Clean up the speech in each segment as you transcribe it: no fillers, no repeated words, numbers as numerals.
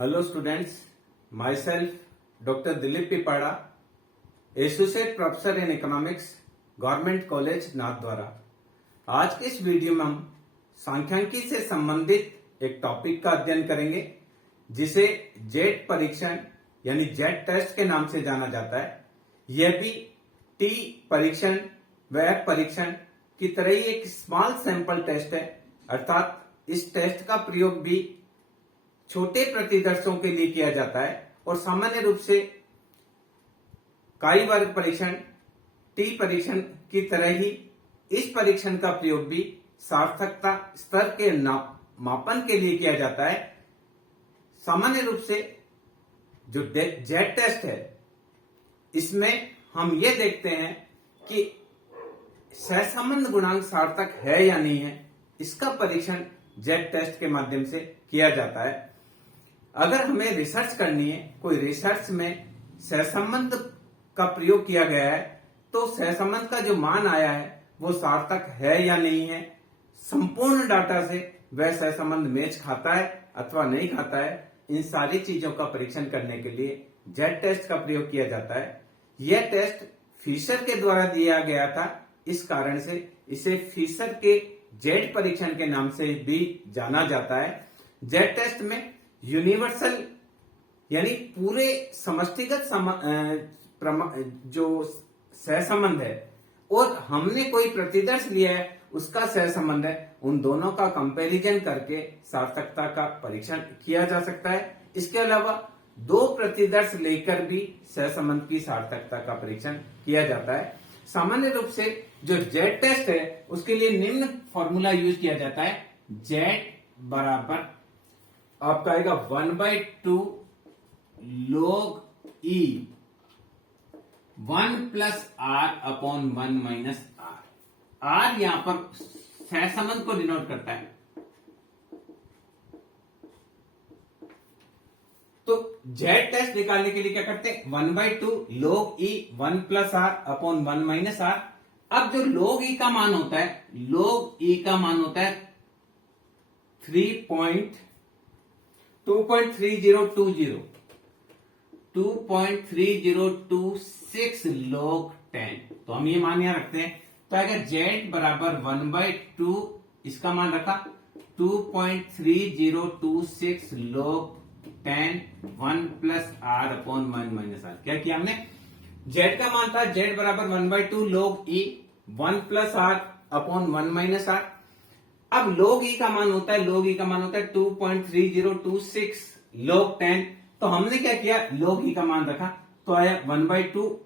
Hello students, myself Dr. Dilip Pipada, associate professor in economics, government college Nathdwara. आज के इस video में हम सांख्यिकी से संबंधित एक टॉपिक का अध्ययन करेंगे जिसे जेट परीक्षण यानी जेट टेस्ट के नाम से जाना जाता है। यह भी टी परीक्षण व परीक्षण की तरह ही एक स्मॉल सैंपल टेस्ट है, अर्थात इस टेस्ट का प्रयोग भी छोटे प्रतिदर्शों के लिए किया जाता है और सामान्य रूप से काई वर्ग परीक्षण टी परीक्षण की तरह ही इस परीक्षण का प्रयोग भी सार्थकता स्तर के मापन के लिए किया जाता है। सामान्य रूप से जो जेट टेस्ट है इसमें हम ये देखते हैं कि सहसंबंध गुणांक सार्थक है या नहीं है, इसका परीक्षण जेट टेस्ट के माध्यम से किया जाता है। अगर हमें रिसर्च करनी है, कोई रिसर्च में सहसंबंध का प्रयोग किया गया है तो सहसंबंध का जो मान आया है वो सार्थक है या नहीं है, संपूर्ण डाटा से वह सहसंबंध मैच खाता है अथवा नहीं खाता है, इन सारी चीजों का परीक्षण करने के लिए जेट टेस्ट का प्रयोग किया जाता है। यह टेस्ट फिशर के द्वारा दिया गया था, इस कारण से इसे फिशर के जेट परीक्षण के नाम से भी जाना जाता है। जेट टेस्ट में यूनिवर्सल यानी पूरे समष्टिगत जो सहसंबंध है और हमने कोई प्रतिदर्श लिया है उसका सहसंबंध है, उन दोनों का कंपैरिजन करके सार्थकता का परीक्षण किया जा सकता है। इसके अलावा दो प्रतिदर्श लेकर भी सहसंबंध की सार्थकता का परीक्षण किया जाता है। सामान्य रूप से जो जेट टेस्ट है उसके लिए निम्न फॉर्मूला यूज किया जाता है। जेट बराबर आपका आएगा 1/2 log E 1 plus R upon 1 minus R। R यहां पर सहसंबंध को डिनोट करता है। तो जेट टेस्ट निकालने के लिए क्या करते हैं, 1/2 log E 1 plus R upon 1 minus R। अब जो log E का मान होता है, log E का मान होता है 2.3026 log 10। तो हम ये मान यहां रखते हैं, तो अगर जेड बराबर 1/2 इसका मान रखा 2.3026 log 10 1 plus R upon 1 minus R। क्या किया हमने, जेड का मान था जेड बराबर 1/2 log E 1 plus R upon 1 minus R। अब log E का मान होता है 2.3026 log 10। तो हमने क्या किया, log E का मान रखा तो आया 1/2,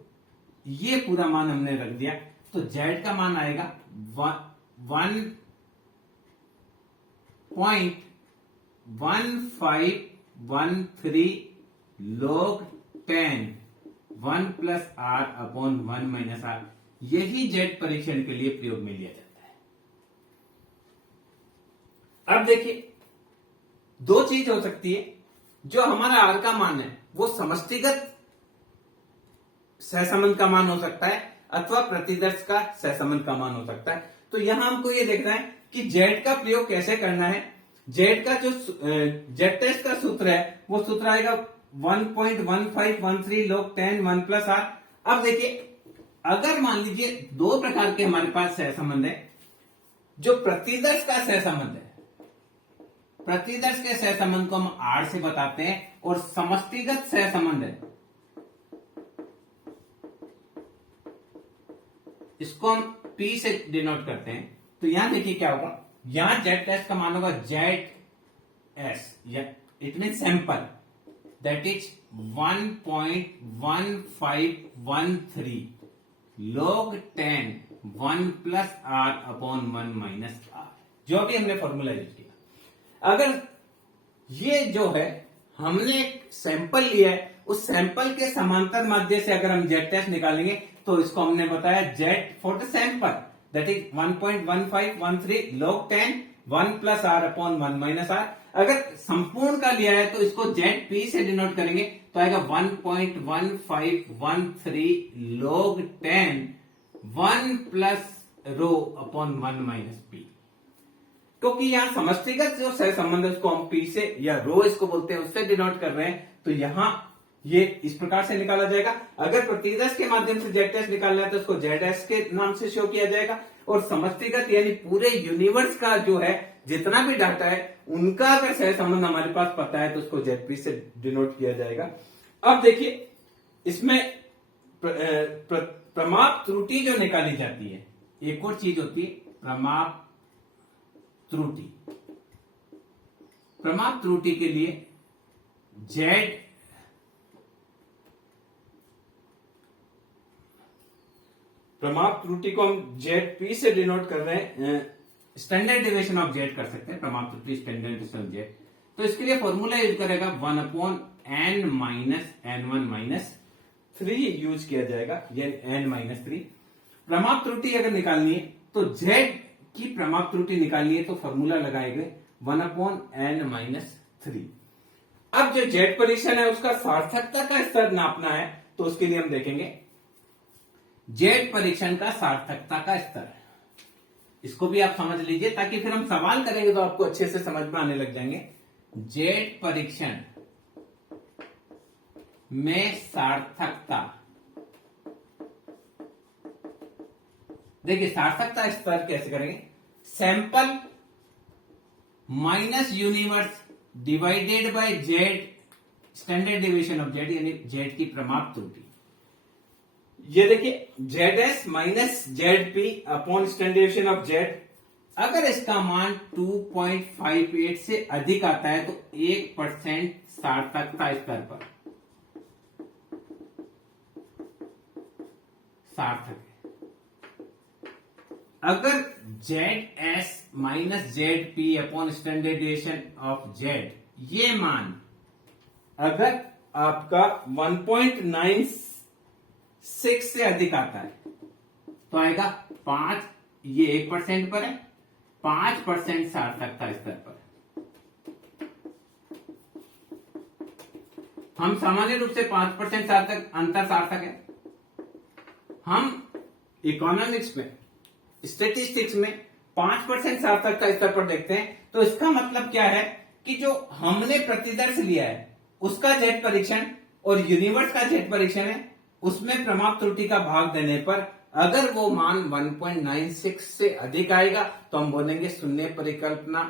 ये पूरा मान हमने रख दिया। तो Z का मान आएगा 1.1513 log 10 1 plus R upon 1 minus R। यही जेट परीक्षण के लिए प्रयोग में लिया जाता है। अब देखिए, दो चीज हो सकती है, जो हमारा R का मान है वो समष्टिगत सहसंबंध का मान हो सकता है अथवा प्रतिदर्श का सहसंबंध का मान हो सकता है। तो यहां हमको ये देखना है कि जेट का प्रयोग कैसे करना है। जेट का जो जेट टेस्ट का सूत्र है वो सूत्र आएगा 1.1513 log 10 1 प्लस R। अब देखिए, अगर मान लीजिए दो प्रकार के हमारे पास सहसंबंध है, जो प्रतिदर्श का सहसंबंध है, प्रतिदर्श के सहसंबंध को हम R से बताते हैं और समष्टिगत सहसंबंध है इसको हम P से डिनोट करते हैं। तो यहां देखिए क्या होगा, यहां जेट टेस्ट का मान होगा jet S, it mean sample, that is 1.1513 log 10 1 plus R upon 1 minus R, जो भी हमने फॉर्मूला यूज किया। अगर ये जो है हमने एक सैंपल लिया है, उस सैंपल के समांतर माध्य से अगर हम जेट टेस्ट निकालेंगे तो इसको हमने बताया jet for the sample, that is 1.1513 log 10 1 plus R upon 1 minus R। अगर संपूर्ण का लिया है तो इसको जेट P से डिनोट करेंगे तो आएगा 1.1513 log 10 1 plus rho upon 1 minus P। क्योंकि यहाँ समष्टिगत जो सहसंबंध है उसको हम पी से या रो इसको बोलते हैं उससे डिनोट कर रहे हैं, तो यहाँ ये इस प्रकार से निकाला जाएगा। अगर प्रतिदर्श के माध्यम से जेड टेस्ट निकालना है तो उसको जेड एस के नाम से शो किया जाएगा, और समष्टिगत यानी पूरे यूनिवर्स का जो है जितना भी डाटा है उनका अगर सहसंबंध हमारे पास पता है तो उसको जेड पी से डिनोट किया जाएगा। अब देखिए इसमें प्रमाप त्रुटि जो निकाली जाती है, एक और चीज होती है प्रमाप त्रुटि। प्रमाप त्रुटि के लिए जेड प्रमाप त्रुटि को हम जेड पी से डिनोट कर रहे हैं, स्टैंडर्ड डिविएशन ऑफ जेड कर सकते हैं, प्रमाप त्रुटि स्टैंडर्ड डिविएशन ऑफ जेड। तो इसके लिए फॉर्मूला यूज करेगा 1/n minus n1 minus 3 use किया जाएगा, यानी n माइनस 3। प्रमाप त्रुटि अगर निकालनी है तो जेड की प्रमाप त्रुटि निकालनी है तो फॉर्मूला लगाएंगे 1/n माइनस 3। अब जो जेड परीक्षण है उसका सार्थकता का स्तर नापना है, तो उसके लिए हम देखेंगे जेड परीक्षण का सार्थकता का स्तर। इसको भी आप समझ लीजिए ताकि फिर हम सवाल करेंगे तो आपको अच्छे से समझ में आने लग जाएंगे। जेड परीक्षण में सार्थकता, देखिए सार्थकता स्तर कैसे करेंगे, sample minus universe divided by Z standard deviation of Z, यानी जेड की प्रमाप त्रुटि। ये देखिए Z S minus Z P upon standard deviation of Z. अगर इसका मान 2.58 से अधिक आता है तो 1% सार्थकता स्तर पर सार्थक है। अगर Z S minus Z P upon standard deviation of Z, ये मान अगर आपका 1.96 से अधिक आता है तो आएगा 5, ये 1% पर है, 5% सार्थकता स्तर पर। हम सामान्य रूप से 5% सार्थक अंतर सार्थक है। हम इकोनॉमिक्स में स्टैटिस्टिक्स में 5% सार्थकता स्तर पर देखते हैं, तो इसका मतलब क्या है कि जो हमने प्रतिदर्श लिया है उसका जेड परीक्षण और यूनिवर्स का जेड परीक्षण है, उसमें प्रमाप त्रुटि का भाग देने पर अगर वो मान 1.96 से अधिक आएगा तो हम बोलेंगे शून्य परिकल्पना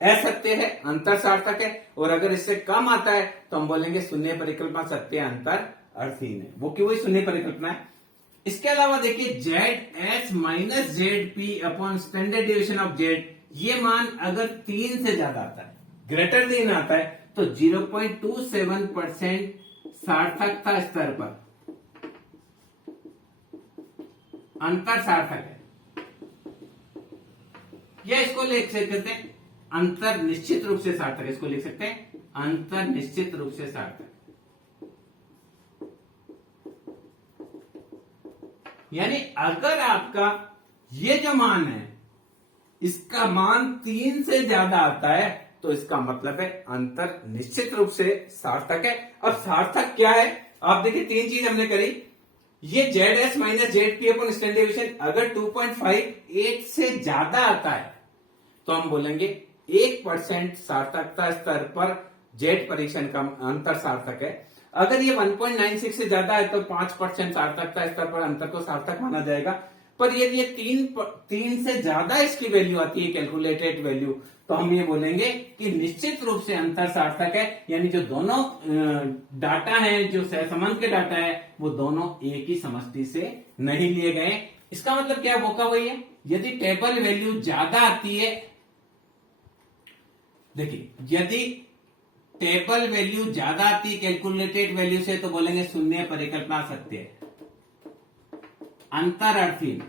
असत्य है, अंतर सार्थक है, और अगर इससे कम आता है तो हम बोलेंगे शून्य परिकल्पना सत्य, अंतर अर्थहीन है। वो क्यों शून्य परिकल्पना है। इसके अलावा देखिए Z S minus Z P upon standard deviation of Z, ये मान अगर 3 से ज्यादा आता है, ग्रेटर देन आता है, तो 0.27% सार्थकता स्तर पर अंतर सार्थक है, या इसको लिख सकते हैं अंतर निश्चित रूप से सार्थक है। इसको लिख सकते हैं अंतर निश्चित रूप से सार्थक, यानी अगर आपका ये जो मान है इसका मान 3 से ज्यादा आता है तो इसका मतलब है अंतर निश्चित रूप से सार्थक है। अब सार्थक क्या है, आप देखिए 3 चीज हमने करी। ये Z S minus Z P upon standard deviation अगर 2.58 से ज्यादा आता है तो हम बोलेंगे 1% सार्थकता स्तर पर जेड परीक्षण का अंतर सार्थक है। अगर ये 1.96 से ज्यादा है तो 5% सार्थकता स्तर पर अंतर को सार्थक माना जाएगा। पर यदि ये 3 से ज्यादा इसकी वैल्यू आती है, कैलकुलेटेड वैल्यू, तो हम ये बोलेंगे कि निश्चित रूप से अंतर सार्थक है, यानी जो दोनों डाटा हैं, जो सहसंबंध के डाटा है, वो दोनों एक ही समष्टि से नहीं लिए गए। इसका मतलब क्या होगा, वही है यदि टेबल वैल्यू ज्यादा आती है, देखिए यदि टेबल वैल्यू ज्यादा आती है कैलकुलेटेड वैल्यू से तो बोलेंगे शून्य परिकल्पना सत्य है, अंतर अर्थहीन।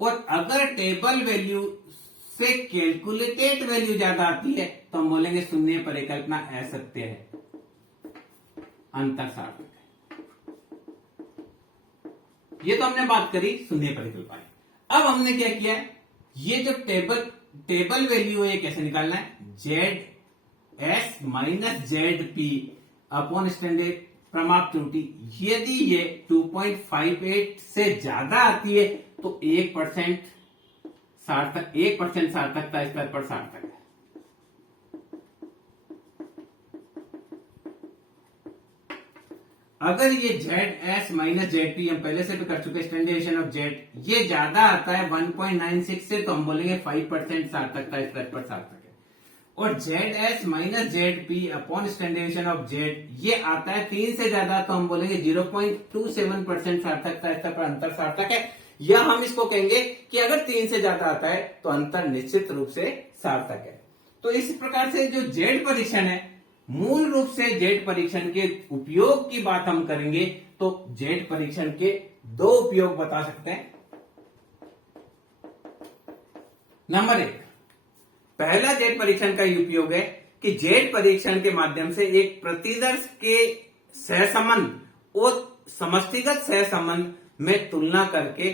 और अगर टेबल वैल्यू से कैलकुलेटेड वैल्यू ज्यादा आती है तो हम बोलेंगे शून्य परिकल्पना असत्य है, अंतर सार्थक है। ये तो हमने बात करी शून्य परिकल्पना की। अब हमने क्या किया है, ये जो टेबल वैल्यू है कैसे निकालना है, Z S minus Z P upon standard प्रमाप त्रुटि, यदि ये 2.58 से ज्यादा आती है तो 1% सार्थक 1% सार्थकता स्तर पर सार्थक है। अगर ये ZS माइनस ZP हम पहले से भी कर चुके स्टैंडर्डाइजेशन ऑफ Z, ये ज्यादा आता है 1.96 से, तो हम बोलेंगे 5% सार्थकता स्तर पर सार्थक है। और ZS minus ZP upon standardization of Z ये आता है 3 से ज्यादा, तो हम बोलेंगे 0.27% सार्थकता स्तर पर अंतर सार्थक है। या हम इसको कहेंगे कि अगर 3 से ज्यादा आता है तो अंतर निश्चित रूप से सार्थक है। तो इस प्रकार से जो Z परीक्षण है, मूल रूप से Z परीक्षण के उपयोग की बात हम करेंगे तो Z परीक्षण के 2 उपयोग बता सकते हैं। नंबर 1, पहला Z परीक्षण का उपयोग है कि Z परीक्षण के माध्यम से एक प्रतिदर्श के सहसंबंध और समष्टिगत सहसंबंध में तुलना करके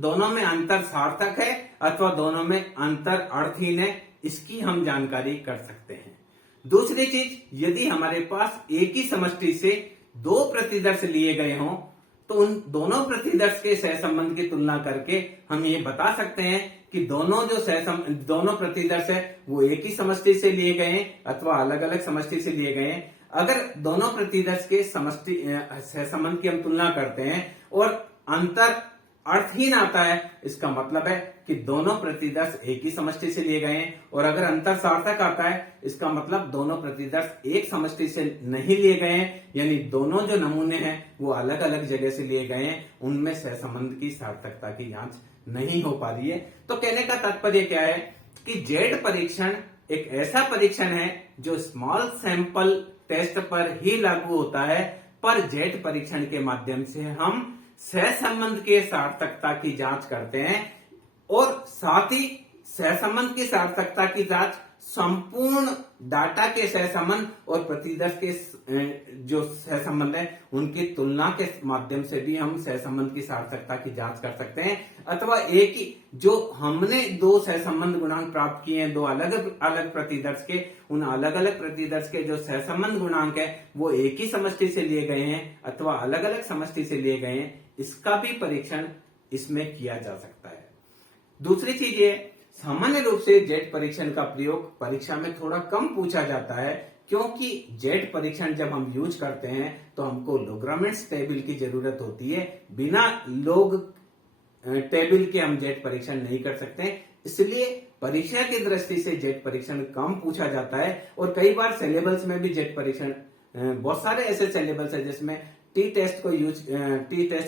दोनों में अंतर सार्थक है अथवा दोनों में अंतर अर्थहीन है, इसकी हम जानकारी कर सकते हैं। दूसरी चीज, यदि हमारे पास एक ही समष्टि से 2 प्रतिदर्श लिए गए हों तो उन दोनों प्रतिदर्श के सहसंबंध की तुलना करके हम ये बता सकते हैं कि दोनों प्रतिदर्श है वो एक ही समष्टि से लिए गए हैं अथवा अलग अलग समष्टि से लिए गए हैं। अगर दोनों प्रतिदर्श के समष्टि सहसंबंध की हम तुलना करते हैं और अंतर अर्थहीन आता है, इसका मतलब है कि दोनों प्रतिदर्श एक ही समष्टि से लिए गए हैं। और अगर अंतर सार्थक आता है, इसका मतलब दोनों प्रतिदर्श एक समष्टि से नहीं लिए गए हैं, यानी दोनों जो नमूने हैं वो अलग अलग जगह से लिए गए हैं, उनमें सहसंबंध की सार्थकता की जांच नहीं हो पा रही है। तो कहने का तात्पर्य क्या है कि Z परीक्षण एक ऐसा परीक्षण है जो स्मॉल सैंपल टेस्ट पर ही लागू होता है, पर Z परीक्षण के माध्यम से हम सहसंबंध के सार्थकता की जांच करते हैं और साथ ही सहसंबंध की सार्थकता की जांच संपूर्ण डाटा के सहसंबंध और प्रतिदर्श के जो सहसंबंध है उनकी तुलना के माध्यम से भी हम सहसंबंध की सार्थकता की जांच कर सकते हैं। अथवा एक ही जो हमने 2 सहसंबंध गुणांक प्राप्त किए हैं 2 अलग अलग प्रतिदर्श के, उन अलग अलग प्रतिदर्श के जो सहसंबंध गुणांक है वो एक ही समष्टि से लिए गए हैं अथवा अलग अलग समष्टि से लिए गए हैं, इसका भी परीक्षण इसमें किया जा सकता है। दूसरी चीज ये, सामान्य रूप से Z परीक्षण का प्रयोग परीक्षा में थोड़ा कम पूछा जाता है, क्योंकि Z परीक्षण जब हम यूज करते हैं तो हमको लोग्रामिड्स टेबल की जरूरत होती है। बिना लोग टेबल के हम Z परीक्षण नहीं कर सकते, इसलिए परीक्षा की दृष्टि से Z परीक्षण कम पूछा जाता है। और कई बार सिलेबस में भी Z परीक्षण, बहुत सारे ऐसे सिलेबस है जिसमें टी टेस्ट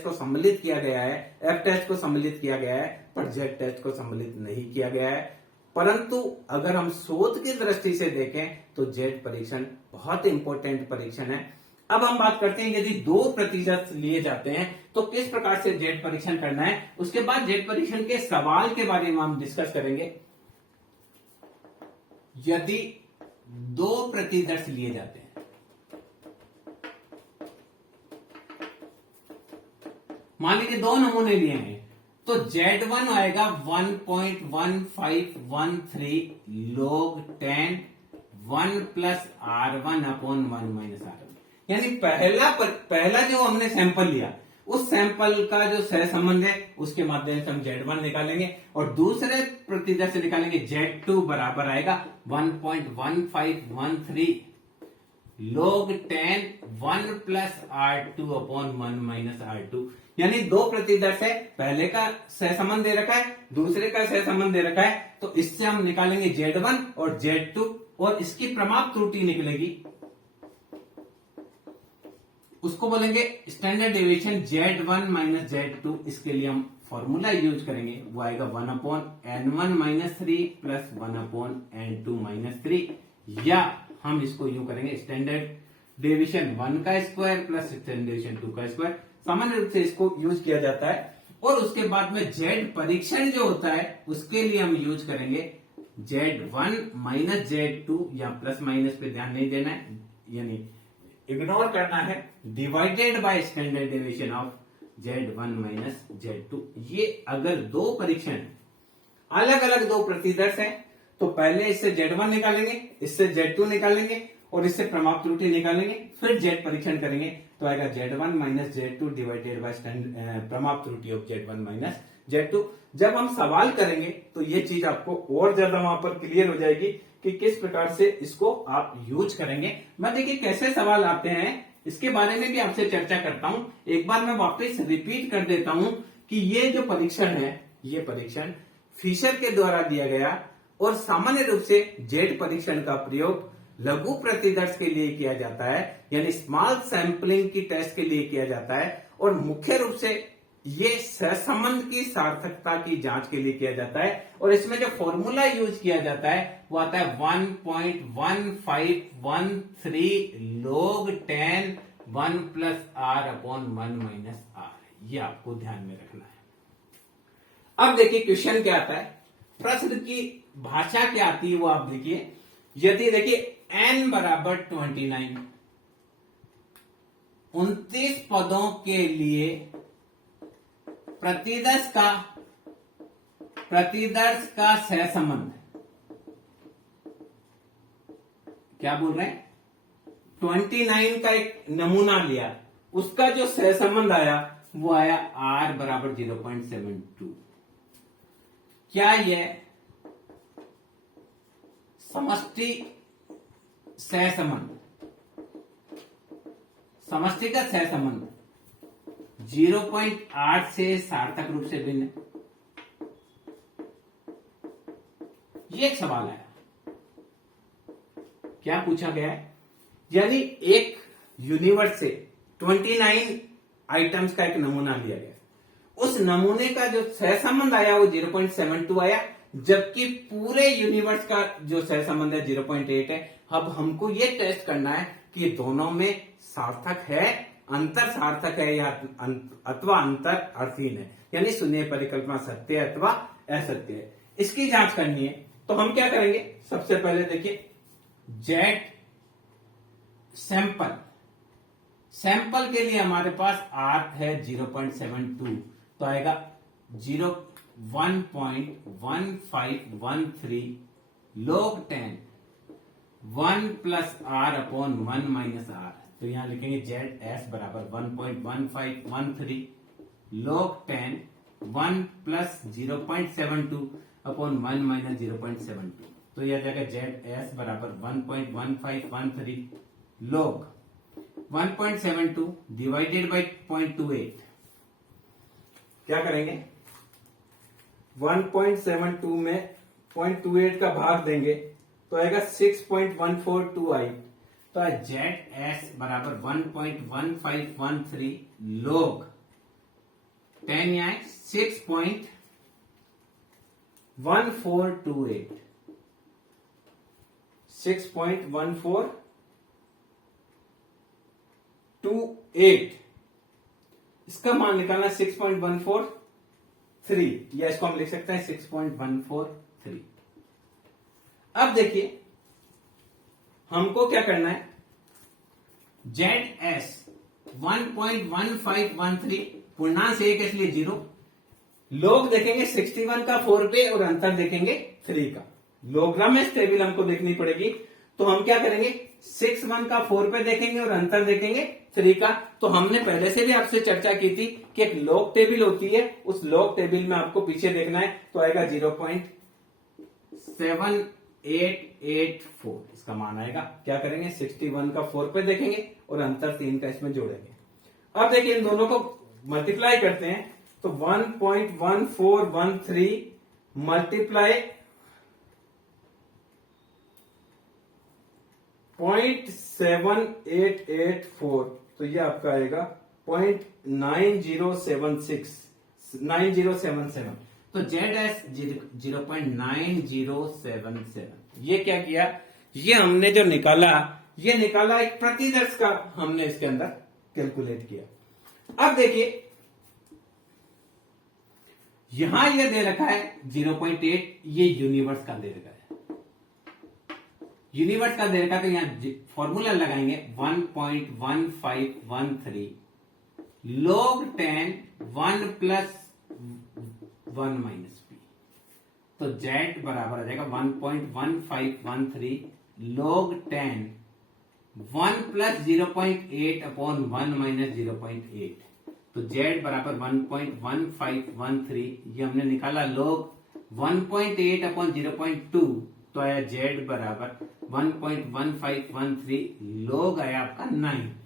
को सम्मिलित किया गया है, F टेस्ट को सम्मिलित किया गया है, पर Z टेस्ट को सम्मिलित नहीं किया गया है। परंतु अगर हम शोध की दृष्टि से देखें तो Z परीक्षण बहुत इंपॉर्टेंट परीक्षण है। अब हम बात करते हैं यदि 2 प्रतिशत लिए जाते हैं तो किस प्रकार से Z परीक्षण करना है। उसके बाद Z परीक्षण के सवाल के बारे में हम डिस्कस करेंगे। यदि 2 प्रतिदर्श लिए जाते हैं, मान लीजिए 2 नमूने लिए हैं, तो Z1 आएगा 1.1513 log 10 1 plus R1 upon 1 minus R1। यानी पहला जो हमने सैंपल लिया उस सैंपल का जो सहसंबंध है उसके माध्यम से हम Z1 निकालेंगे और दूसरे प्रतिदर्श से निकालेंगे Z2 बराबर आएगा 1.1513 log 10 1 plus R2 upon 1 minus R2। यानी 2 प्रतिदर्श है, पहले का सहसंबंध दे रखा है, दूसरे का सहसंबंध दे रखा है, तो इससे हम निकालेंगे Z1 और Z2 और इसकी प्रमाप त्रुटि निकलेगी, उसको बोलेंगे standard deviation Z1 minus Z2। इसके लिए हम फॉर्मूला यूज करेंगे, वो आएगा 1 upon N1 minus 3 plus 1 upon N2 minus 3, या हम इसको यूं करेंगे स्टैंडर्ड डेविएशन 1 का स्क्वायर प्लस स्टैंडर्ड डेविएशन 2 का स्क्वायर। सामान्य रूप से इसको यूज किया जाता है। और उसके बाद में Z परीक्षण जो होता है उसके लिए हम यूज करेंगे Z1 माइनस Z2, या प्लस माइनस पे ध्यान नहीं देना है, यानी इग्नोर करना है, divided by standard deviation of Z1 minus Z2। ये अगर 2 परीक्षण अलग अलग 2 प्रतिदर्श हैं तो पहले इससे Z1 निकालेंगे, इससे Z2 निकालेंगे और इससे प्रमाप त्रुटि निकालेंगे, फिर Z परीक्षण करेंगे तो आएगा Z1 minus Z2 divided by प्रमाप त्रुटि ऑफ Z1 माइनस Z2। जब हम सवाल करेंगे तो ये चीज आपको और ज्यादा वहां पर क्लियर हो जाएगी कि किस प्रकार से इसको आप यूज करेंगे। मैं देखिए कैसे सवाल आते हैं इसके बारे में भी आपसे चर्चा करता हूं। एक बार मैं वापस रिपीट कर देता हूं कि ये जो परीक्षण है, ये परीक्षण फिशर के द्वारा दिया गया और सामान्य रूप से जेड परीक्षण का प्रयोग लघु प्रतिदर्श के लिए किया जाता है, यानी स्मॉल सैंपलिंग की टेस्ट के लिए किया जाता है। और मुख्य रूप से ये सहसंबंध की सार्थकता की जांच के लिए किया जाता है। और इसमें जो फॉर्मूला यूज किया जाता है वो आता है 1.1513 log 10 1 plus r upon 1 minus r। ये आपको ध्यान में रखना है। अब देखिए क्वेश्चन क्या आता है, प्रश्न की भाषा क्या आती है वो आप देखिए। यदि देखिए n बराबर 29, 29 पदों के लिए प्रतिदर्श का सहसंबंध, क्या बोल रहे हैं, 29 का एक नमूना लिया, उसका जो सहसंबंध आया वो आया r बराबर 0.72। क्या यह समष्टि सहसंबंध, समष्टि का सहसंबंध 0.8 से सार्थक रूप से भिन्न है? ये एक सवाल है। क्या पूछा गया है, यानी एक यूनिवर्स से 29 आइटम्स का एक नमूना लिया गया, उस नमूने का जो सहसंबंध आया वो 0.72 आया, जबकि पूरे यूनिवर्स का जो सहसंबंध है 0.8 है। अब हमको ये टेस्ट करना है कि दोनों में सार्थक है, अंतर सार्थक है या अथवा अंतर अर्थहीन है, यानी शून्य परिकल्पना सत्य है अथवा असत्य है, इसकी जांच करनी है। तो हम क्या करेंगे, सबसे पहले देखिए जेड सैंपल, सैंपल के लिए हमारे पास r है 0.72, तो आएगा 1.1513 log 10 1 plus r upon 1 minus r। तो यहां लिखेंगे जेड एस बराबर 1.1513 log 10 1 प्लस 0.72 अपॉन 1 माइनस 0.72। तो यह जाएगा जेड एस बराबर 1.1513 log 1.72 डिवाइडेड बाई 0.28। क्या करेंगे, 1.72 में 0.28 का भाग देंगे तो आएगा 6.142i। तो जेड एस बराबर 1.1513 log 10 या 6.1428, 6.1428 इसका मान निकालना 6.143, या इसको हम लिख सकते हैं 6.143। अब देखिए हमको क्या करना है, जेड एस 1.1513 पूर्णांक से 1 इसलिए 0, लोग देखेंगे 61 का 4 पे और अंतर देखेंगे 3 का। लोग्रामेस टेबल हमको देखनी पड़ेगी, तो हम क्या करेंगे 61 का 4 पे देखेंगे और अंतर देखेंगे 3 का। तो हमने पहले से भी आपसे चर्चा की थी कि एक लॉग टेबल होती है, उस लॉग टेबल में आपको पीछे देखना है, तो आएगा 0.7884 इसका मान आएगा। क्या करेंगे 61 का 4 पे देखेंगे और अंतर 3 का इसमें जोड़ेंगे। अब देखिए इन दोनों को मल्टीप्लाई करते हैं, तो 1.1413 मल्टीप्लाई 0.7884, तो ये आपका आएगा 0.9077। तो जेड एस 0.9077। ये क्या किया, ये हमने जो निकाला, ये निकाला एक प्रतिदर्श का हमने इसके अंदर कैलकुलेट किया। अब देखिए यहां ये दे रखा है 0.8, ये यूनिवर्स का दे रखा है, यूनिवर्स का दे रखा, तो यहां फॉर्मूला लगाएंगे 1.1513 log 10 1 प्लस 1 माइनस पी। तो जेड बराबर आ जाएगा 1.1513 log 10 1 प्लस 0.8 अपॉन 1 माइनस 0.8। तो z बराबर 1.1513 ये हमने निकाला log 1.8 अपॉन 0.2 तो आया z बराबर 1.1513 log आया आपका 9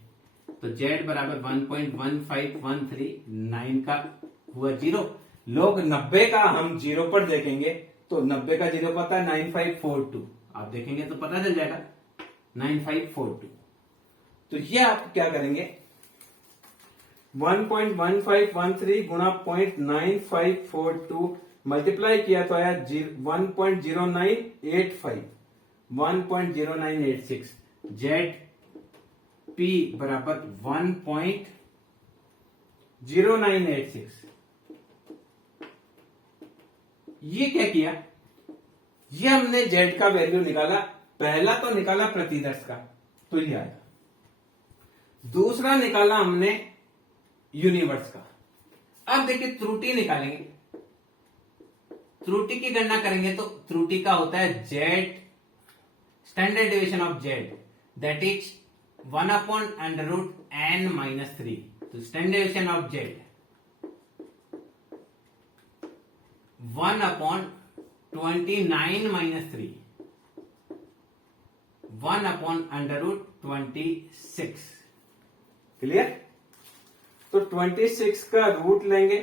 तो z बराबर 1.1513 9 का हुआ 0 log 90 का हम 0 पर देखेंगे तो 90 का 0 पता है 9542 आप देखेंगे तो पता चल जाएगा 9542 तो ये आप क्या करेंगे 1.1513 गुणा 0.9542 मल्टीप्लाई किया तो आया 1.0985 1.0986 जेड पी बराबर 1.0986 ये क्या किया ये हमने जेड का वैल्यू निकाला पहला तो निकाला प्रतिदर्श का तो ये आया दूसरा निकाला हमने यूनिवर्स का अब देखिए त्रुटि निकालेंगे त्रुटि की गणना करेंगे तो त्रुटि का होता है Z standard deviation of Z that is 1 upon under root n minus 3 तो standard deviation of Z 1 upon 29 minus 3 1 upon under root 26 clear तो 26 का रूट लेंगे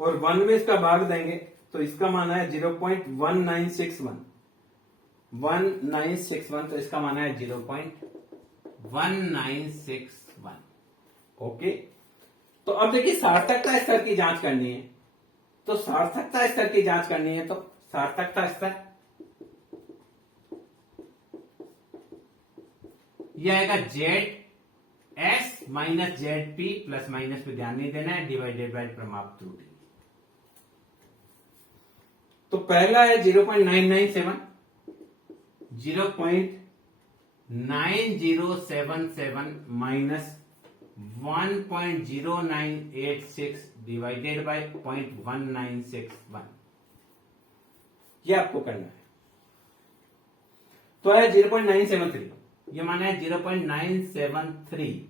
और 1 में इसका भाग देंगे तो इसका माना है 0.1961 1961 तो इसका माना है 0.1961 ओके तो अब देखिए सार्थकता स्तर की जांच करनी है तो सार्थकता स्तर की जांच करनी है तो सार्थकता स्तर यह आएगा Z S minus Z P plus minus पे ध्यान नहीं देना है डिवाइडेड बाय प्रमाप त्रुटि तो पहला है 0.997 0.9077 माइनस 1.0986 डिवाइडेड बाय 0.1961 ये आपको करना है तो है 0.973 ये माना है 0.973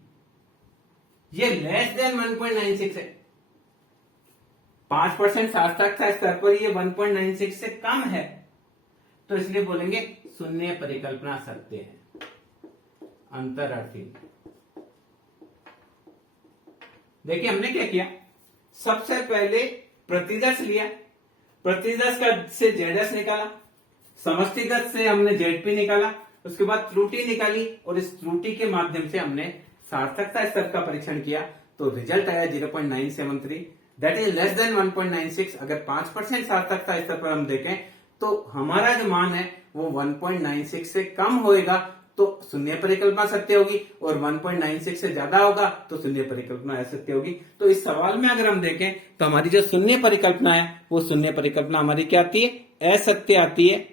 ये लेस देन 1.96 है 5% सार्थकता स्तर पर ये 1.96 से कम है तो इसलिए बोलेंगे शून्य परिकल्पना सत्य है अंतरअर्थी देखिए हमने क्या किया सबसे पहले प्रतिदर्श लिया प्रतिदर्श का से जेडएस निकाला समष्टिगत से हमने जेडपी निकाला उसके बाद त्रुटि निकाली और इस त्रुटि के माध्यम से हमने सार्थकता स्तर का परीक्षण किया तो रिजल्ट आया 0.973 दैट इज लेस देन 1.96 अगर 5% सार्थकता स्तर पर हम देखें तो हमारा जो मान है वो 1.96 से कम होएगा तो शून्य परिकल्पना सत्य होगी और 1.96 से ज्यादा होगा तो शून्य परिकल्पना असत्य होगी तो इस सवाल में अगर हम देखें तो हमारी जो शून्य परिकल्पना है वो शून्य परिकल्पना हमारी क्या आती है असत्य आती है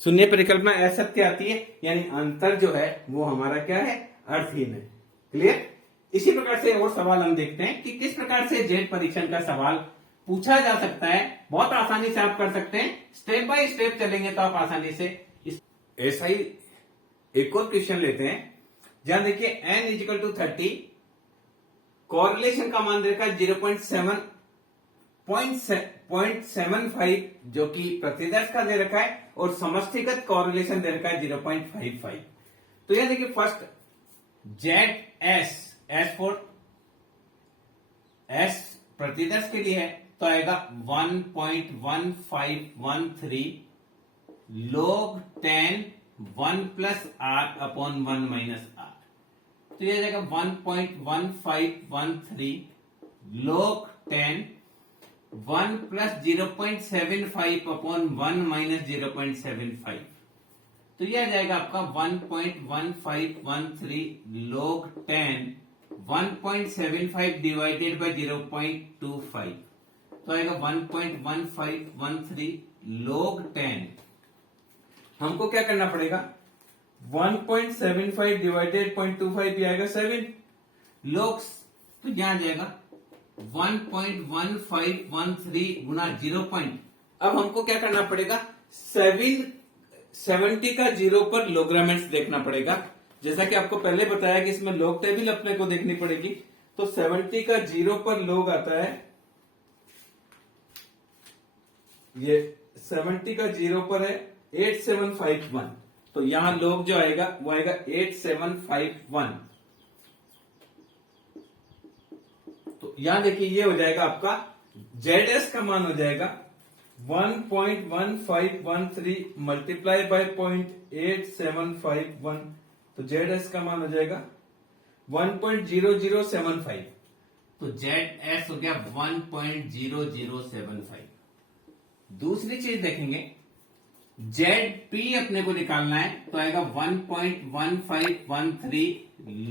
शून्य परिकल्पना असत्य आती है यानी अंतर जो है वो हमारा क्या है अर्थहीन है क्लियर इसी प्रकार से और सवाल हम देखते हैं कि किस प्रकार से जेड परीक्षण का सवाल पूछा जा सकता है बहुत आसानी से आप कर सकते हैं स्टेप बाय स्टेप चलेंगे तो आप आसानी से ऐसा ही एक और क्वेश्चन लेते हैं जहां देखिए n इजिकल टू 30 कोरिलेशन का मान देखा 0.75 जो कि प्रतिदर्श का दे रखा है और समष्टिगत कोरिलेशन दे रखा है 0.55 तो यह देखिए first Z S S for S प्रतिदर्श के लिए है तो आएगा 1.1513 log 10 1 plus R upon 1 minus R तो यह जाएगा 1.1513 log 10 1 प्लस 0.75 अपॉन 1 माइनस 0.75 तो यह जाएगा आपका 1.1513 log 10 1.75 डिवाइडेड बाय 0.25 तो आएगा 1.1513 log 10 हमको क्या करना पड़ेगा 1.75 डिवाइडेड 0.25 भी आएगा 7 log तो यहां जाएगा 1.1513 गुना 0. अब हमको क्या करना पड़ेगा 70 का 0 पर लोग्रामेंट्स देखना पड़ेगा जैसा कि आपको पहले बताया कि इसमें लॉग टेबल अपने को देखनी पड़ेगी। तो 70 का 0 पर लॉग आता है, ये 70 का 0 पर है 8751। तो यहां लॉग जो आएगा वो आएगा 8751। तो यहां देखिए ये हो जाएगा आपका जेड का मान हो जाएगा 1.1513 मल्टीप्लाई बाय 0.8751। तो जेड का मान हो जाएगा 1.0075। तो जेड एस हो गया 1.0075। दूसरी चीज देखेंगे, जेड पी अपने को निकालना है, तो आएगा 1.1513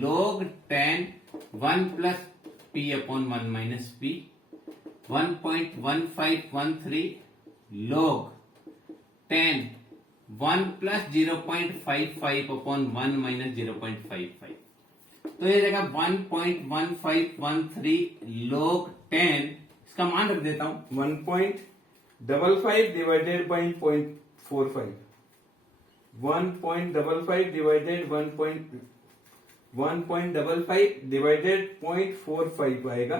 log 10 1 plus P upon 1 minus P. 1.1513 log 10 1 plus 0.55 upon 1 minus 0.55। तो ये रहेगा 1.1513 log 10, इसका मान रख देता हूं 1.55 डिवाइडेड बाई 0.45। 1.55 डिवाइडेड 1.55 डिवाइडेड 0.45 आएगा,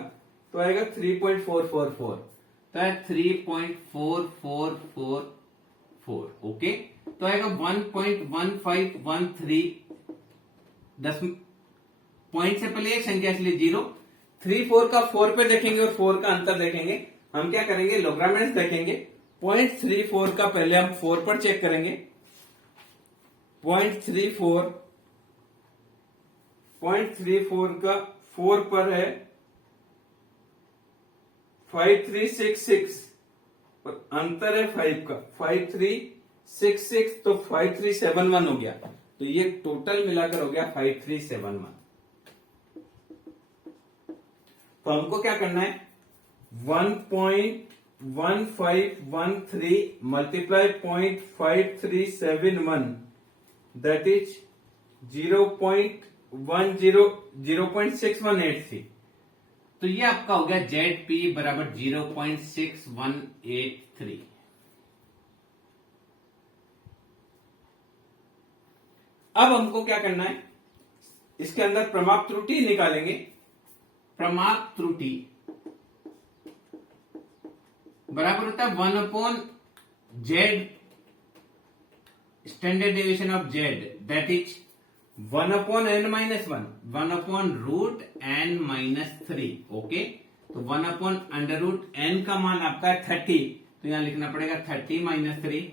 तो आएगा 3.444। तो है 3.4444। ओके, तो आएगा 1.1513। 10 पॉइंट से पहले एक संख्या इसलिए 0। 3 4 का 4 पे देखेंगे और 4 का अंतर देखेंगे। हम क्या करेंगे, लोग्रामेंट्स देखेंगे। 0.34 का पहले हम 4 पर चेक करेंगे। 0.34 का 4 पर है 5366, और अंतर है 5 का 5366, तो 5371 हो गया। तो ये टोटल मिलाकर हो गया 5371। तो हमको क्या करना है, 1.1513 मल्टीप्लाई 0.5371, दैट इज 0.6183। तो ये आपका हो गया जेड पी बराबर 0.6183। अब हमको क्या करना है, इसके अंदर प्रमाप त्रुटि निकालेंगे। प्रमाप त्रुटि बराबर होता है 1 upon Z standard deviation of Z, that is 1 upon n minus 1। 1 upon root N minus 3। Okay, तो 1 अपॉन अंडर रूट एन का मान आपका है 30, तो यहां लिखना पड़ेगा 30 माइनस 3।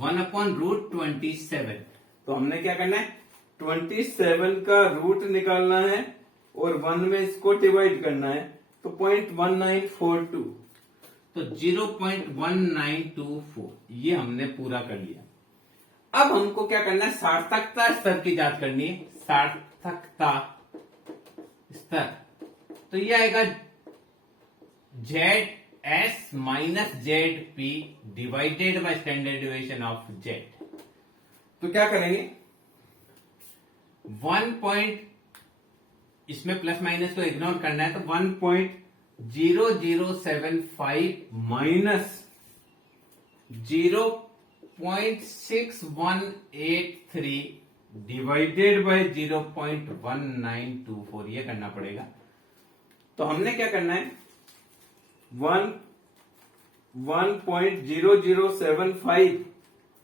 1 upon root 27। तो हमने क्या करना है, 27 का रूट निकालना है और 1 में इसको डिवाइड करना है, तो 0.1942। तो 0.1924 ये हमने पूरा कर लिया। अब हमको क्या करना है, सार्थकता स्तर की जांच करनी है। सार्थकता स्तर, तो ये आएगा Z S minus Z P divided by standard deviation of Z. तो क्या करेंगे, 1 इसमें प्लस माइनस को इग्नोर करना है, तो 1.0075 माइनस 0.6183 डिवाइडेड बाय 0.1924 ये करना पड़ेगा। तो हमने क्या करना है, 1.0075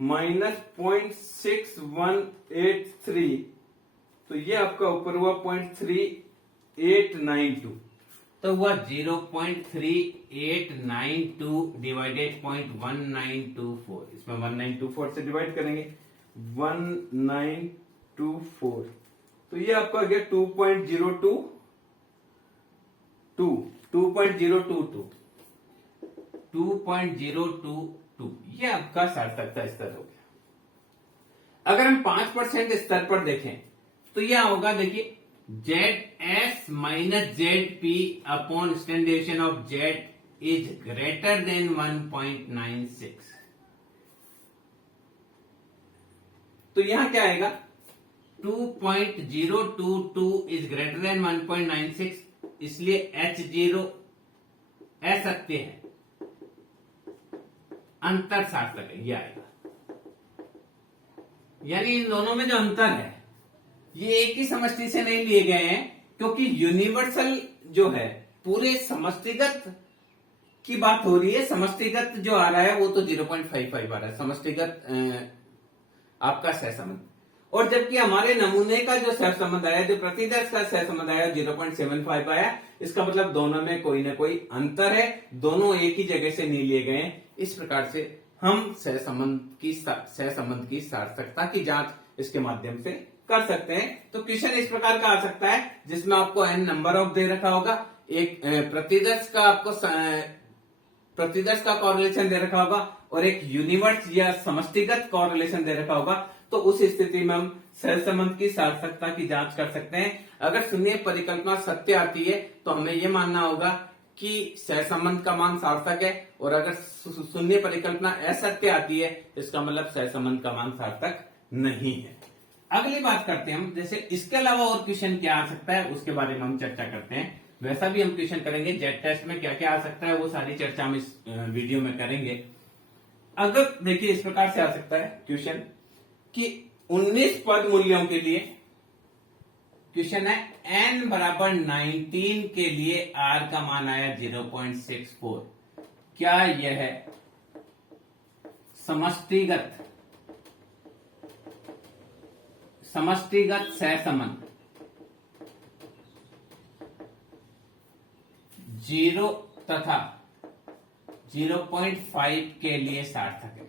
माइनस 0.6183, तो ये आपका ऊपर हुआ 0.3892। तो हुआ 0.3892 डिवाइडेड 0.1924। इसमें 1924 से डिवाइड करेंगे, 1924, तो ये आपका गया 2.022। 2.022 ये आपका सार्थकता स्तर हो गया। अगर हम 5% स्तर पर देखें तो यह होगा, देखिए Z S minus Z P upon standard deviation of Z is greater than 1.96। तो यहां क्या आएगा, 2.022 इज ग्रेटर देन 1.96, इसलिए H0 असत्य है, अंतर सार्थक है, ये आएगा। यानी इन दोनों में जो अंतर है ये एक ही समष्टि से नहीं लिए गए हैं, क्योंकि यूनिवर्सल जो है पूरे समष्टिगत की बात हो रही है। समष्टिगत जो आ रहा है वो तो 0.55 आ रहा है, समष्टिगत आपका सहसंबंध। और जबकि हमारे नमूने का जो सहसंबंध आया, जो प्रतिदर्श का सहसंबंध आया 0.75 आया, इसका मतलब दोनों में कोई ना कोई अंतर है, दोनों एक ही जगह से नहीं लिए गए। इस प्रकार से हम सहसंबंध की सार्थकता की जांच इसके माध्यम से कर सकते हैं। तो क्वेश्चन इस प्रकार का आ सकता है जिसमें आपको n नंबर ऑफ दे रखा होगा, एक प्रतिदर्श का कॉरिलेशन दे रखा होगा और एक यूनिवर्स या समष्टिगत कॉरिलेशन दे रखा होगा। तो उस स्थिति में हम सहसंबंध की सार्थकता की जांच कर सकते हैं। अगर शून्य परिकल्पना सत्य आती है तो हमें यह मानना होगा कि सहसंबंध का मान सार्थक है, और अगर शून्य परिकल्पना असत्य आती है इसका मतलब सहसंबंध का मान सार्थक नहीं है। अगली बात करते हैं हम, जैसे इसके अलावा और क्वेश्चन क्या आ सकता है उसके बारे में हम चर्चा करते हैं। वैसा भी हम क्वेश्चन करेंगे, जेड टेस्ट में क्या क्या आ सकता है वो सारी चर्चा हम इस वीडियो में करेंगे। अगर देखिए इस प्रकार से आ सकता है क्वेश्चन कि 19 पद मूल्यों के लिए क्वेश्चन है n बराबर 19 के लिए r का मान आया 0.64। क्या यह है समष्टिगत सहसंबंध 0 तथा 0.5 के लिए सार्थक है?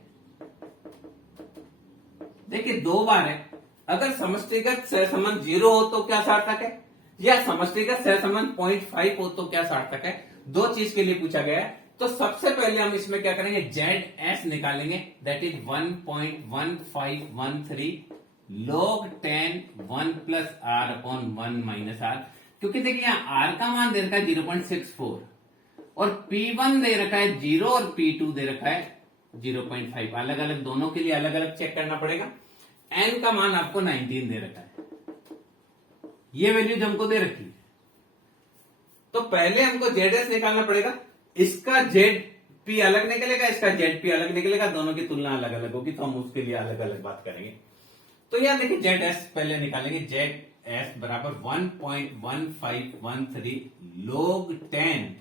देखिए दो बार है, अगर समष्टिगत सहसंबंध 0 हो तो क्या सार्थक है, या समष्टिगत सहसंबंध 0.5 हो तो क्या सार्थक है। दो चीज के लिए पूछा गया है। तो सबसे पहले हम इसमें क्या करेंगे, ZS निकालेंगे, that is 1.1513 log 10 1 plus r upon 1 minus r। क्योंकि देखिए यहाँ r का मान दे रखा है 0.64 और P1 दे रखा है 0 और P2 दे रखा है 0.5। अलग अलग दोनों के लिए अलग अलग चेक करना पड़ेगा। n का मान आपको 19 दे रखा है, ये वैल्यूज हमको दे रखी है। तो पहले हमको ZS निकालना पड़ेगा, इसका ZP अलग निकलेगा, इसका ZP अलग निकलेगा, दोनों की तुलना अलग अलग होगी, तो हम उसके लिए अलग अलग बात करेंगे। तो यहां देखिए ZS पहले निकालेंगे, ZS बराबर 1.1513 log 10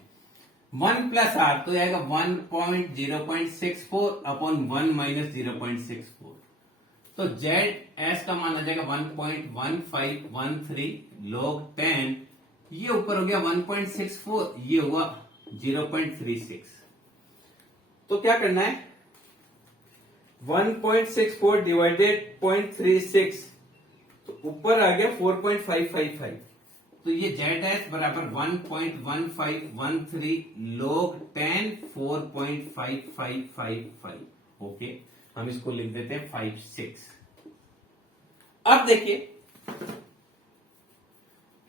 1 प्लस r, तो आएगा 0.64 अपॉन 1 माइनस 0.64। तो ZS का मान आ जाएगा 1.1513 log 10, ये ऊपर हो गया 1.64, ये हुआ 0.36। तो क्या करना है, 1.64 डिवाइडेड 0.36, तो ऊपर आ गया 4.555। तो ये ZS बराबर 1.1513 log 10 4.5555। ओके, हम इसको लिख देते हैं 56। अब देखिए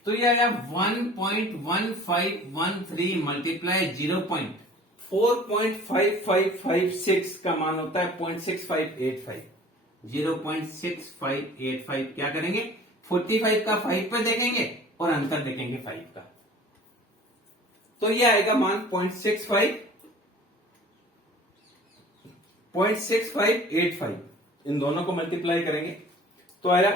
तो ये आया 1.1513 मल्टीप्लाई 0.4.5556 का मान होता है 0.6585। 0.6585 क्या करेंगे, 45 का 5 पे देखेंगे और अंतर देखेंगे 5 का, तो ये आएगा मान 0.6585। इन दोनों को मल्टीप्लाई करेंगे तो आया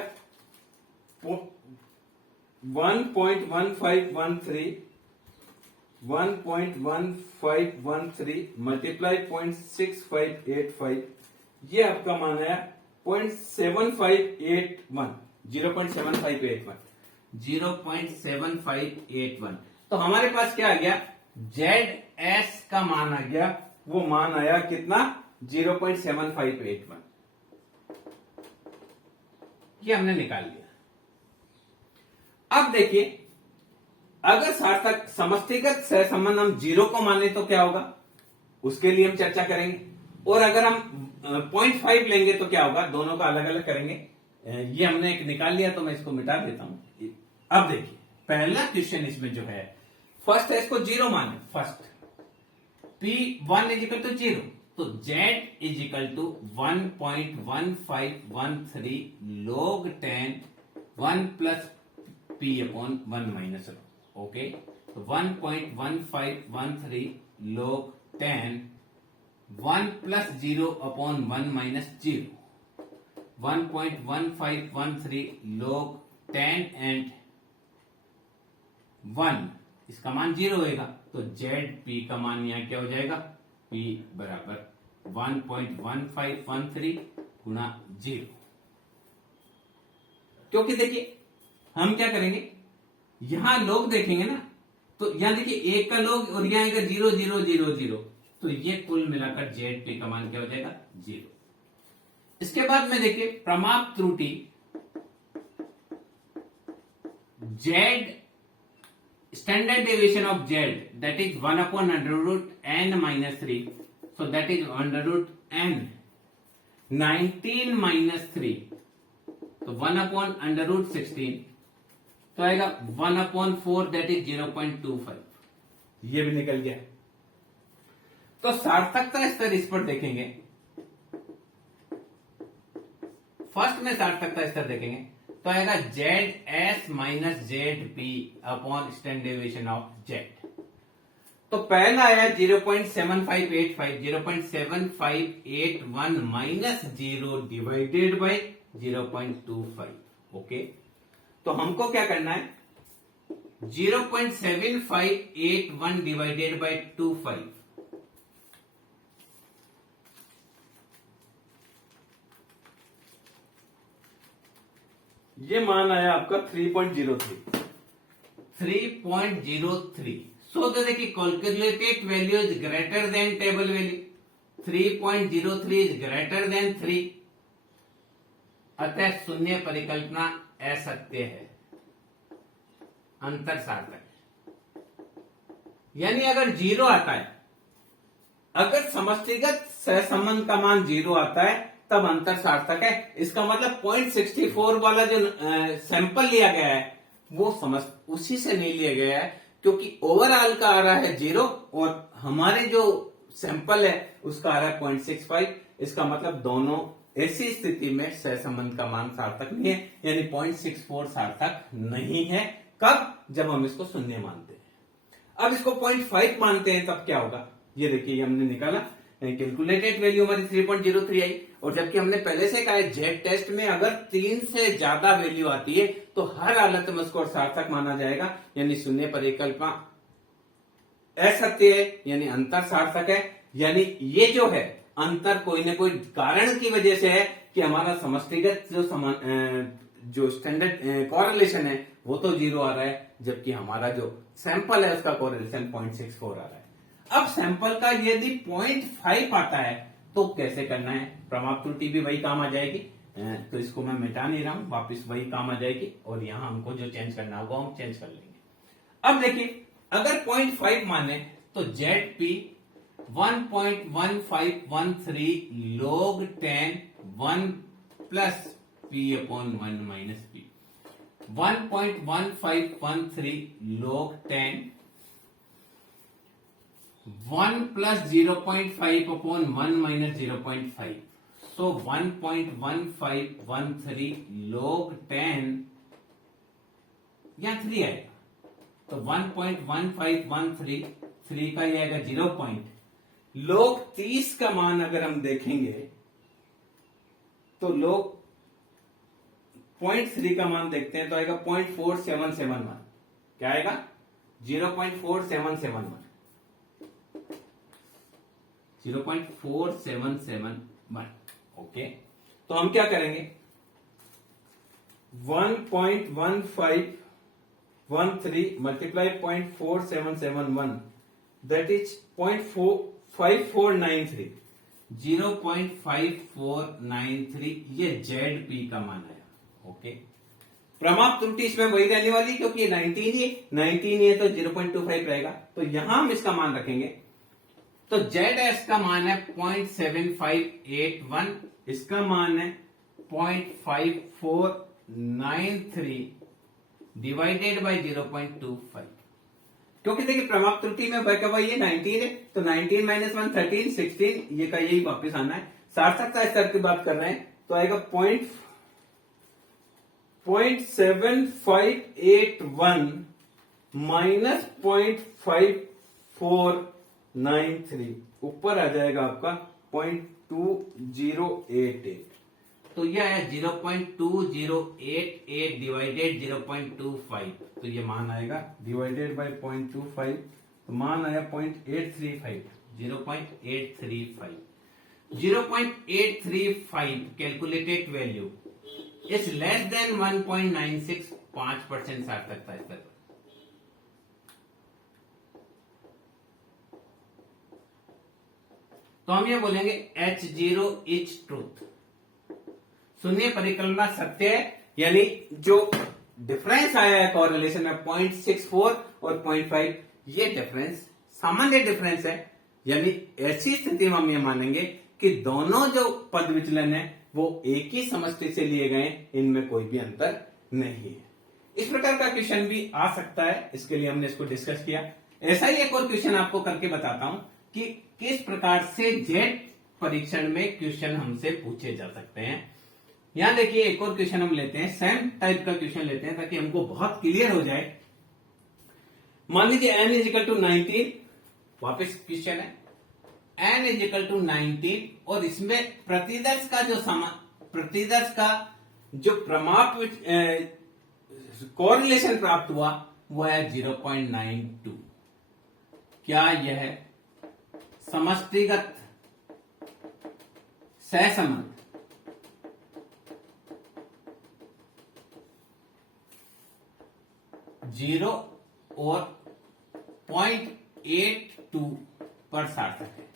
1.1513 मल्टीप्लाई 0.6585, ये आपका मान आया 0.7581। 0.7581। तो हमारे पास क्या आ गया, ZS का मान आ गया, वो मान आया कितना, 0.7581। ये हमने निकाल लिया। अब देखिए अगर सार्थक समष्टिगत सहसंबंध हम 0 को माने तो क्या होगा, उसके लिए हम चर्चा करेंगे। और अगर हम 0.5 लेंगे तो क्या होगा, दोनों का अलग अलग करेंगे। ये हमने एक निकाल लिया तो मैं इसको मिटा देता हूं। अब देखिए पहला क्वेश्चन इसमें जो है, फर्स्ट है इसको 0 माने, फर्स्ट P1 इजिकल टू 0, तो Z is equal to 1.1513 log 10 1 plus P upon 1 minus rho. Okay, तो 1.1513 log 10 1 plus 0 upon 1 minus 0, 1.1513 log 10 and 1 इसका मान 0 होगा, तो जेड पी का मान यहां क्या हो जाएगा, पी बराबर 1.1513 गुणा 0। क्योंकि देखिए हम क्या करेंगे, यहां लोग देखेंगे ना, तो यहां देखिए एक का लोग और यहां आएगा 0 0 0 0, तो ये कुल मिलाकर जेड पी का मान क्या हो जाएगा, 0। इसके बाद में देखिए प्रमाप त्रुटि Z standard deviation of z, that is 1 upon under root n minus 3, so that is under root n 19 minus 3, तो 1 upon under root 16, तो आएगा 1 upon 4, that is 0.25, ये भी निकल गया। तो सार्थकता स्तर इस पर देखेंगे, फर्स्ट में सार्थकता स्तर देखेंगे तो आएगा Z S minus Z P upon standard deviation of Z. तो पहला आया 0.7585, 0.7581 माइनस 0 डिवाइडेड बाय 0.25। ओके, तो हमको क्या करना है, 0.7581 डिवाइडेड बाय 25, ये मान आया आपका 3.03। 3.03। सो तो देखिए calculated value is greater than table value, 3.03 is greater than 3, अतः शून्य परिकल्पना असत्य है, अंतर सार्थक। यानी अगर 0 आता है, अगर समष्टिगत सहसंबंध का मान 0 आता है तब अंतर सार्थक है। इसका मतलब 0.64 वाला जो सैंपल लिया गया है वो उसी से नहीं लिया गया है, क्योंकि ओवरऑल का आ रहा है 0 और हमारे जो सैंपल है उसका आ रहा है 0.65। इसका मतलब दोनों ऐसी स्थिति में सहसंबंध का मान सार्थक नहीं है, यानी 0.64 सार्थक नहीं है। कब, जब हम इसको शून्य मानते हैं। अब इसको 0.5 मानते हैं तब क्या होगा, ये देखिए, ये हमने निकाला, कैलकुलेटेड वैल्यू हमारी 3.03 आई, और जबकि हमने पहले से कहा है जेड टेस्ट में अगर 3 से ज्यादा वैल्यू आती है तो हर हालत में उसको सार्थक माना जाएगा, यानी शून्य परिकल्पना असत्य है, यानी अंतर सार्थक है। यानी ये जो है अंतर कोई न कोई कारण की वजह से है कि हमारा समष्टिगत जो स्टैंडर्ड कोरिलेशन है वो तो 0 आ रहा है, जबकि हमारा जो सैंपल है उसका कोरिलेशन 0.64 आ रहा है। अब सैंपल का यदि 0.5 आता है तो कैसे करना है, प्रमाप त्रुटि भी वही काम आ जाएगी, तो इसको मैं मिटा नहीं रहा हूं, वापस वही काम आ जाएगी, और यहां हमको जो चेंज करना होगा हम चेंज कर लेंगे। अब देखिए अगर 0.5 माने तो Z P 1.1513 log 10 1 plus P upon 1 minus P, 1.1513 log 10 1 plus 0.5 upon 1 minus 0.5, सो 1.1513 log 10, या 3 आएगा, तो 1.1513 3 का ये आएगा 0 पॉइंट, log 30 का मान अगर हम देखेंगे तो log 0.3 का मान देखते हैं तो आएगा 0.4771, क्या आएगा 0.4771, 0.4771। ओके, तो हम क्या करेंगे, 1.1513 मल्टीप्लाई 0.4771, दैट इज 0.5493, 0.5493, ये जेड पी का मान आया। ओके, प्रमाप त्रुटि इसमें वही रहने वाली, क्योंकि 19 है तो 0.25 रहेगा, तो यहां हम इसका मान रखेंगे। तो जेड एस का मान है 0.7581, इसका मान है 0.5493 डिवाइडेड बाय 0.25, क्योंकि देखिए प्रमाप त्रुटि में वही है 19 है, तो 19 माइनस 1 13 16, ये का यही वापस आना है। सार्थकता स्तर की बात कर रहे हैं तो आएगा 0.7581 माइनस 0.5493, ऊपर आ जाएगा आपका 0.2088, तो यह है 0.2088 डिवाइडेड 0.25, तो ये मान आएगा डिवाइडेड बाय 0.25, तो मान आया 0.835। 0.835 0.835 calculated value is less than 1.96, 5% सार्थकता स्तर पर। तो हम ये बोलेंगे H0 इज ट्रूथ, शून्य परिकल्पना सत्य है, यानी जो डिफरेंस आया है कॉरिलेशन में 0.64 और 0.5, ये डिफरेंस सामान्य डिफरेंस है, यानी ऐसी स्थिति में हम ये मानेंगे कि दोनों जो पद विचलन है वो एक ही समष्टि से लिए गए, इनमें कोई भी अंतर नहीं है। इस प्रकार का क्वेश्चन भी आ सकता है, इसके लिए हमने इसको डिस्कस किया। ऐसा ही एक और क्वेश्चन आपको करके बताता हूं कि किस प्रकार से जेड परीक्षण में क्वेश्चन हमसे पूछे जा सकते हैं। यहां देखिए एक और क्वेश्चन हम लेते हैं, सेम टाइप का क्वेश्चन लेते हैं ताकि हमको बहुत क्लियर हो जाए। मान लीजिए n इजिकल टू 19, वापिस क्वेश्चन है n इजिकल टू 19, और इसमें प्रतिदर्श का जो प्रमाप कोरिलेशन प्राप्त हुआ वो है 0.92। क्या यह समष्टिगत सहसंबंध जीरो और 0.82 पर सार्थक है?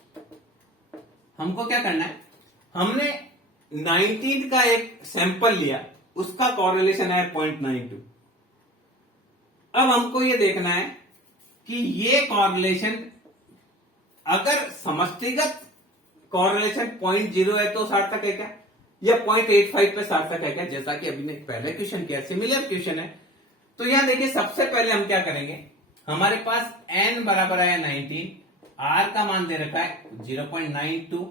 हमको क्या करना है, हमने 19 का एक सैंपल लिया, उसका कॉरिलेशन है 0.92। अब हमको ये देखना है कि ये कॉरिलेशन अगर समष्टिगत कॉरिलेशन 0.0 है तो सार्थक है क्या, या 0.85 पे सार्थक है क्या, जैसा कि अभी ने पहले क्वेश्चन किया, सिमिलर क्वेश्चन है। तो यहां देखिए सबसे पहले हम क्या करेंगे, हमारे पास n बराबर है 19, r का मान दे रखा है 0.92,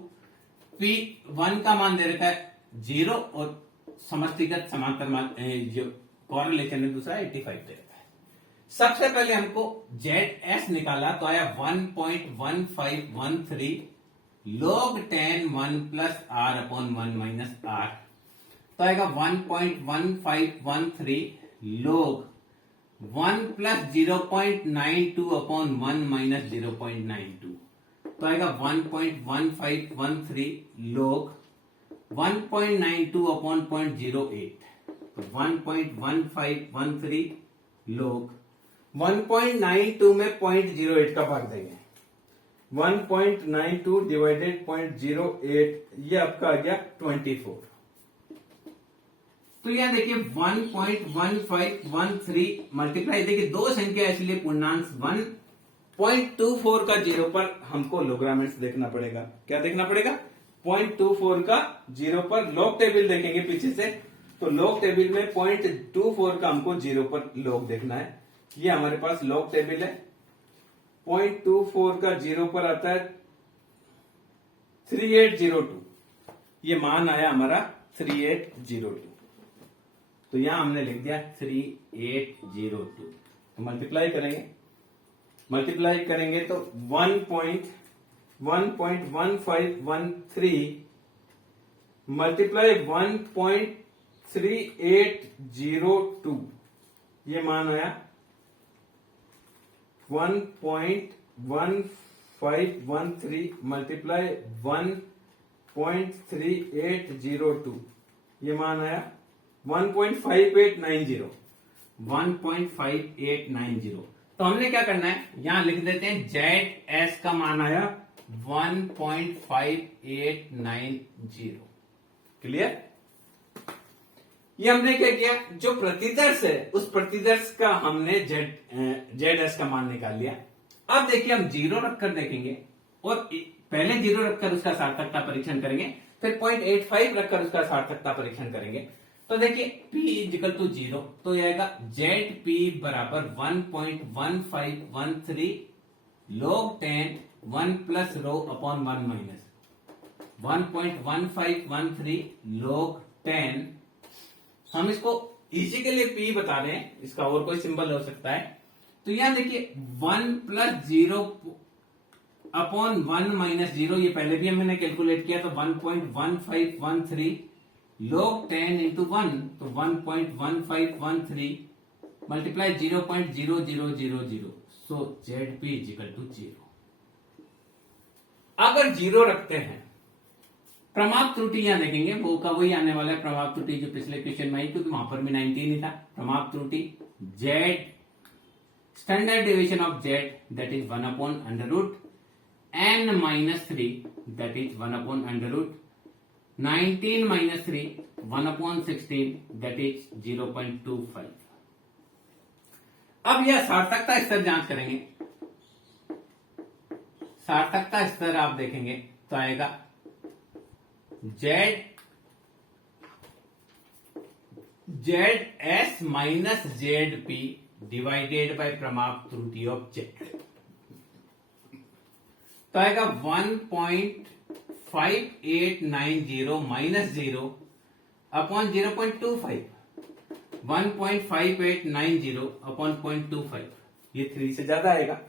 p1 का मान दे रखा है 0, और समष्टिगत समांतर मान जो कॉरिलेशन है दूसरा 85 दे रखा है। सबसे पहले हमको ZS निकाला तो आया 1.1513 log 10 1 plus r upon 1 minus r, तो आएगा 1.1513 log 1 प्लस 0.92 अपॉन 1 माइनस 0.92, तो आएगा 1.1513 log 1.92 अपॉन 0.08, तो 1.1513 log 1.92 में 0.08 का भाग देंगे, 1.92 डिवाइडेड 0.08, ये आपका आ गया 24। तो यहां देखिए 1.1513 मल्टीप्लाई, देखिए दो संख्या इसलिए पूर्णांक 1.24 का 0 पर हमको लोग्रामेंट्स देखना पड़ेगा। क्या देखना पड़ेगा, 0.24 का 0 पर लॉग टेबल देखेंगे पीछे से, तो लॉग टेबल में 0.24 का हमको 0 पर लॉग देखना है। ये हमारे पास लॉग टेबल है, 0.24 का 0 पर आता है 3802, ये मान आया हमारा 3802, तो यहां हमने लिख दिया 3802। तो मल्टीप्लाई करेंगे तो 1.1513 मल्टीप्लाई 1.3802, ये मान आया 1.1513 मल्टीप्लाई 1.3802, ये मान आया 1.5890। 1.5890, तो हमने क्या करना है, यहां लिख देते हैं ZS का मान आया 1.5890। क्लियर? ये हमने क्या किया, जो प्रतिदर्श है उस प्रतिदर्श का हमने ZS का मान निकाल लिया। अब देखिए हम 0 रखकर देखेंगे, और पहले 0 रखकर उसका सार्थकता परीक्षण करेंगे, फिर 0.85 रखकर उसका सार्थकता परीक्षण करेंगे। तो देखिए P इजिकल टू 0, तो यह आएगा ZP बराबर 1.1513 log 10 1 plus rho upon 1 minus 1.1513 log 10, हम इसको इसी के लिए P बता रहे हैं, इसका और कोई सिंबल हो सकता है। तो यहां देखिए 1 प्लस 0 अपॉन 1 माइनस 0, ये पहले भी हमने कैलकुलेट किया, तो 1.1513 log 10 into 1 तो 1.1513 multiply 0.0000 so ZP is equal to 0। अगर 0 रखते हैं, प्रमाप त्रुटि यहां देखेंगे वो का वही आने वाला है, प्रमाप त्रुटि जो पिछले क्वेश्चन में आई, क्योंकि वहां पर भी 19 ही था। प्रमाप त्रुटि Z standard division of Z that is 1 upon under root n minus 3 that is 1 upon under root 19 minus 3 1 upon 16 that is 0.25। अब यह सार्थकता स्तर जांच करेंगे। सार्थकता स्तर आप देखेंगे तो आएगा ZS minus ZP divided by प्रमाप त्रुटि ऑफ Z, तो आएगा 1.5890 माइनस 0 अपॉन 0.25, 1.5890 अपॉन 0.25, ये 3 से ज्यादा आएगा।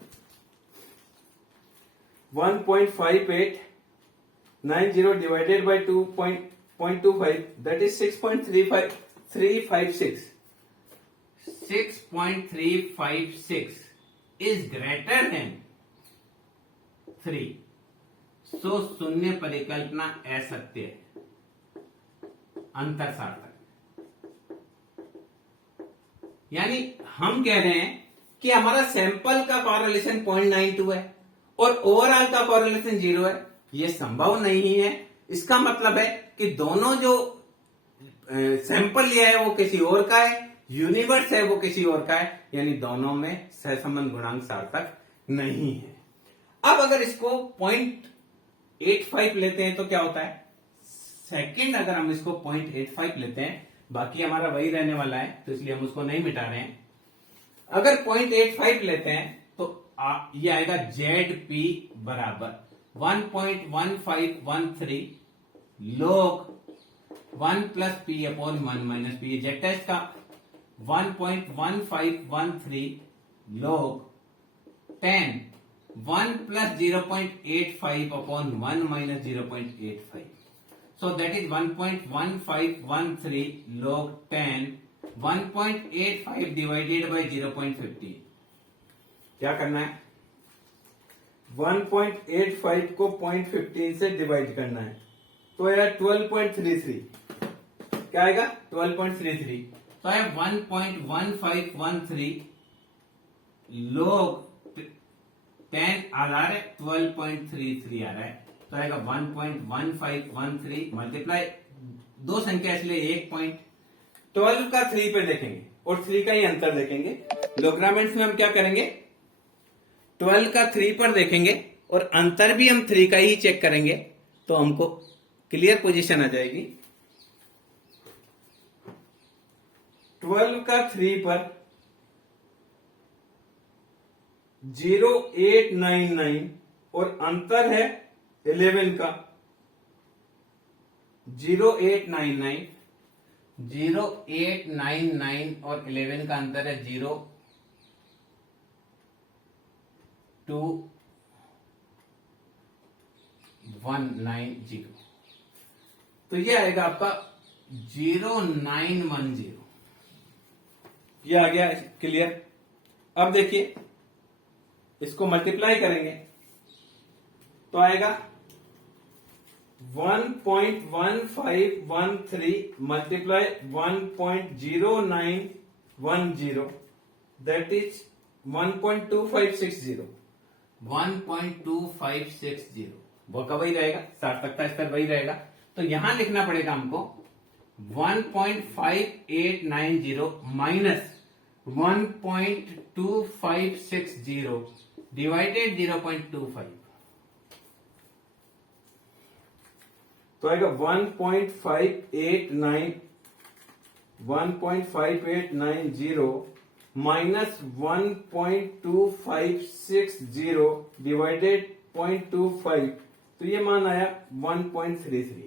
1.5890 divided by 2.25 that is 6.356 is greater than 3, सो शून्य परिकल्पना असत्य है। अंतर सार्थक, यानी हम कह रहे हैं कि हमारा सैंपल का कॉरेलेशन 0.92 है और ओवरऑल का कॉरेलेशन 0 है। यह संभव नहीं है। इसका मतलब है कि दोनों जो सैंपल लिया है वो किसी और का है, यूनिवर्स है वो किसी और का है, यानी दोनों में सहसंबंध गुणांक सार्थक नहीं है। अब अगर इसको 0.85 लेते हैं तो क्या होता है, सेकंड अगर हम इसको 0.85 लेते हैं, बाकी हमारा वही रहने वाला है तो इसलिए हम उसको नहीं मिटा रहे हैं। अगर 0.85 लेते हैं तो ये आएगा ZP बराबर 1.1513 log 1 plus P upon 1 minus P. Z test का 1.1513 log 10 1 plus 0.85 upon 1 minus 0.85. So that is 1.1513 log 10 1.85 divided by 0.50. क्या करना है, 1.85 को 0.15 से डिवाइड करना है, तो आएगा 12.33। क्या आएगा 12.33, तो है 1.1513 log 10 आ रहा है 12.33 आ रहा है, तो आएगा 1.1513 मल्टीप्लाई दो संख्या इसलिए 1 पॉइंट 12 का 3 पे देखेंगे और 3 का ही अंतर देखेंगे। लोग्रामेंट्स में हम क्या करेंगे, 12 का 3 पर देखेंगे और अंतर भी हम 3 का ही चेक करेंगे तो हमको क्लियर पोजीशन आ जाएगी। 12 का 3 पर 0899 और अंतर है 11 का 0899 और 11 का अंतर है 02190, तो ये आएगा आपका 0910। ये आ गया क्लियर। अब देखिए इसको मल्टीप्लाई करेंगे तो आएगा 1.1513 मल्टीप्लाई 1.0910 दैट इज 1.2560। 1.2560 वो का वही रहेगा, सार्थकता स्तर वही रहेगा, तो यहां लिखना पड़ेगा हमको 1.5890 माइनस 1.2560 डिवाइडेड 0.25, तो आएगा 1.5890 माइनस 1.2560 डिवाइडेड 0.25, तो ये मान आया 1.33।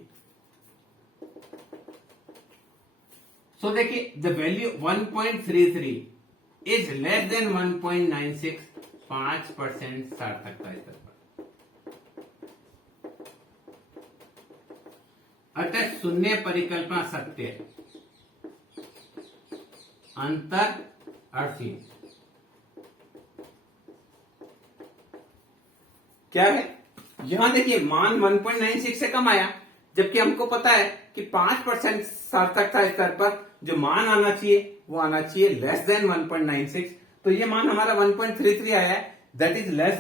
सो देखिए the value 1.33 is less than 1.96, 5% सार्थकता स्तर पर। अतः शून्य परिकल्पना सत्य है, अंतर असीम। क्या है, यहां देखिए मान 1.96 से कम आया, जबकि हमको पता है कि 5% सार्थकता स्तर पर जो मान आना चाहिए वो आना चाहिए लेस देन 1.96। तो ये मान हमारा 1.33 आया है, दैट इज लेस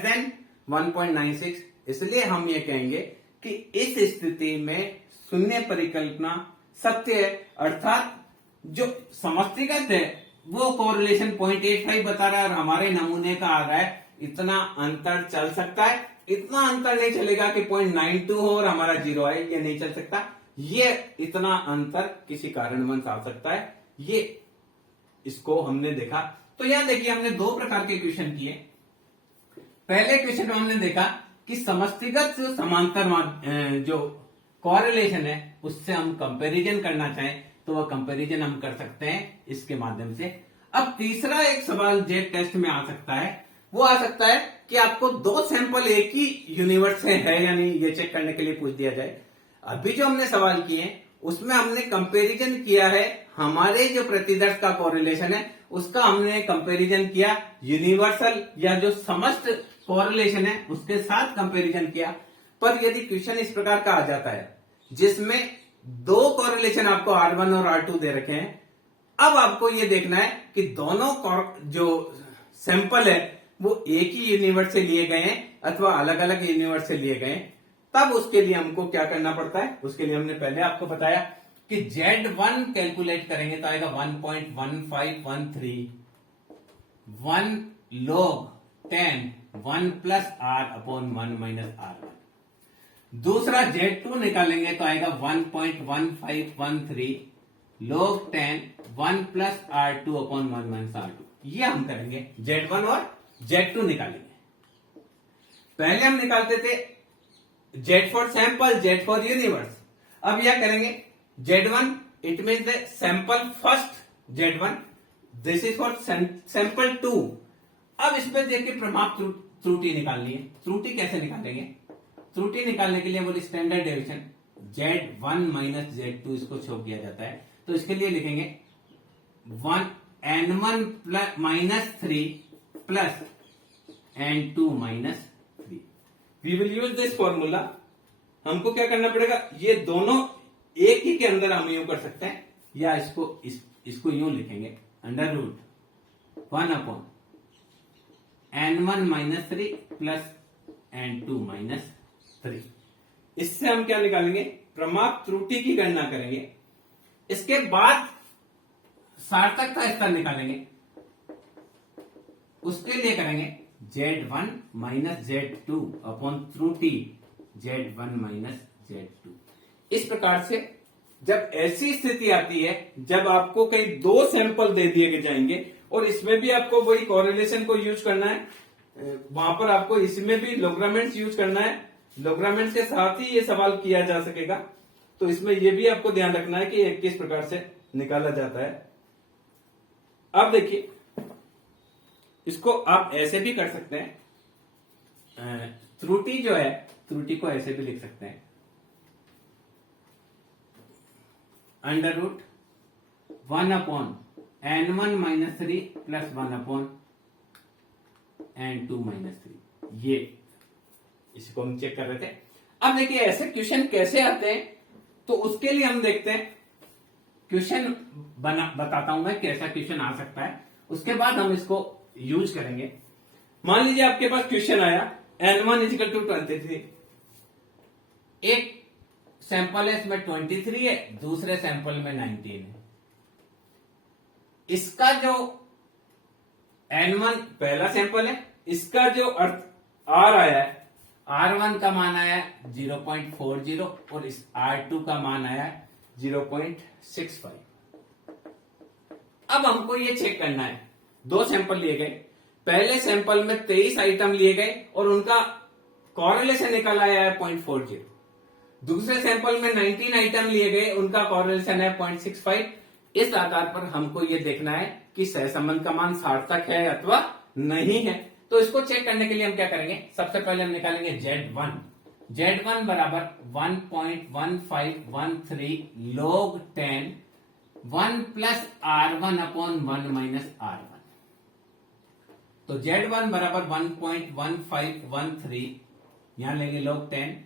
देन 1.96। इसलिए हम ये कहेंगे कि इस स्थिति में शून्य परिकल्पना सत्य है, अर्थात जो समष्टिगत है वो कोरिलेशन 0.85 बता रहा है और हमारे नमूने का आ रहा है इतना अंतर चल सकता है। इतना अंतर नहीं चलेगा कि 0.92 हो और हमारा 0 आए, ये नहीं चल सकता। ये इतना अंतर किसी कारणवश आ सकता है, ये इसको हमने देखा। तो यहां देखिए हमने दो प्रकार के क्वेश्चन किए। पहले क्वेश्चन में हमने देखा कि समष्टिगत जो समांतर जो कोरिलेशन है उससे हम कंपैरिजन करना चाहें तो वह कंपैरिजन हम कर सकते हैं इसके माध्यम से। अब तीसरा एक सवाल जेट टेस्ट में आ सकता है, वो आ सकता है कि आपको दो सैंपल एक ही यूनिवर्स से है या नहीं, ये चेक करने के लिए पूछ दिया जाए। अभी जो हमने सवाल किए उसमें हमने कंपैरिजन किया है, हमारे जो प्रतिदर्श का कोरिलेशन है उसका हमने कंपैरिजन किया यूनिवर्सल या जो समस्त कोरिलेशन है उसके साथ कंपैरिजन किया। पर यदि क्वेश्चन इस प्रकार का आ जाता है जिसमें दो कोरिलेशन आपको R1 और R2 दे रखे हैं, अब आपको ये देखना है कि दोनों जो सैंपल है वो एक ही यूनिवर्स से लिए गए हैं अथवा अलग अलग यूनिवर्स से लिए गए हैं। तब उसके लिए हमको क्या करना पड़ता है, उसके लिए हमने पहले आपको बताया कि Z1 कैलकुलेट करेंगे तो आएगा 1.1513 1 log 10 1 plus R upon 1 minus R1। दूसरा Z2 निकालेंगे तो आएगा 1.1513 log 10 1 plus R2 upon 1 minus R2। ये हम करेंगे, Z1 और Z2 निकालेंगे। पहले हम निकालते थे Z for sample, Z for universe. अब यह करेंगे Z1 it mean the sample first Z1, this is for sample 2। अब इसमें देखिए प्रमाप त्रुटि निकालनी है। त्रुटि कैसे निकालेंगे, त्रुटि निकालने के लिए बोले standard deviation Z1 minus Z2 इसको शो किया जाता है। तो इसके लिए लिखेंगे N1 plus minus 3 plus N2 minus 3। We will use this formula. हमको क्या करना पड़ेगा, ये दोनों एक ही के अंदर हम यूं कर सकते हैं या इसको यूं लिखेंगे under root 1 upon N1 minus 3 plus N2 minus 3। इससे हम क्या निकालेंगे, प्रमाप त्रुटि की गणना करेंगे। इसके बाद सार्थकता स्तर निकालेंगे, उसके लिए करेंगे Z1 माइनस Z2 अपॉन त्रुटि Z1 माइनस Z2। इस प्रकार से जब ऐसी स्थिति आती है जब आपको कई दो सैंपल दे दिए जाएंगे और इसमें भी आपको वही कोरिलेशन को यूज करना है, वहां पर आपको इसमें भी लोग्रामेंट्स यूज करना है, लोग्रामेंट्स के साथ ही ये सवाल किया जा सकेगा। तो इसमें ये भी आपको ध्यान रखना है कि किस प्रकार से निकाला जाता है। अब देखिए इसको आप ऐसे भी कर सकते हैं, त्रुटि जो है त्रुटि को ऐसे भी लिख सकते हैं under root 1 upon N1 minus 3 plus 1 upon N2 minus 3। ये इसको हम चेक कर रहे थे। अब देखिए ऐसे क्वेश्चन कैसे आते हैं, तो उसके लिए हम देखते हैं क्वेश्चन बताता हूं मैं कैसा क्वेश्चन आ सकता है, उसके बाद हम इसको यूज करेंगे। मान लीजिए आपके पास क्वेश्चन आया N1 इजिकल टू 23। एक सैंपल है इसमें 23 है, दूसरे सैंपल में 19 है। इसका जो N1 पहला सैंपल है, इसका जो अर्थ R आया है, R1 का मान आया है 0.40 और इस R2 का मान आया है 0.65। अब हमको ये चेक करना है, दो सैंपल लिए गए, पहले सैंपल में 23 आइटम लिए गए और उनका कोरिलेशन निकल आया है 0.40। दूसरे सैंपल में 19 आइटम लिए गए, उनका कोरिलेशन है 0.65। इस आधार पर हमको ये देखना है कि सहसंबंध का मान सार्थक है अथवा नहीं है। तो इसको चेक करने के लिए हम क्या करेंगे, सबसे पहले हम निकालेंगे Z1। Z1 बराबर 1.1513 log 10 1 plus R1 upon 1 minus R1। तो Z1 बराबर 1.1513, यहां लेंगे log 10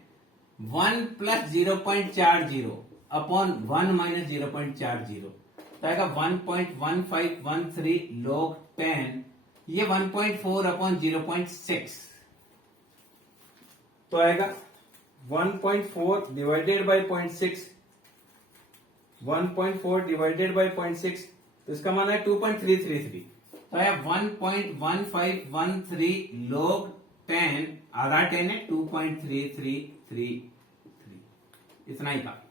1 प्लस 0.40 अपॉन 1 माइनस 0.40, तो आएगा 1.1513 log 10, ये 1.4 अपॉन 0.6, तो आएगा 1.4 डिवाइडेड बाय 0.6, 1.4 डिवाइडेड बाय 0.6, तो इसका मान है 2.333। तो आया 1.1513 log 10, आधा 10 है 2.3333, इतना ही था।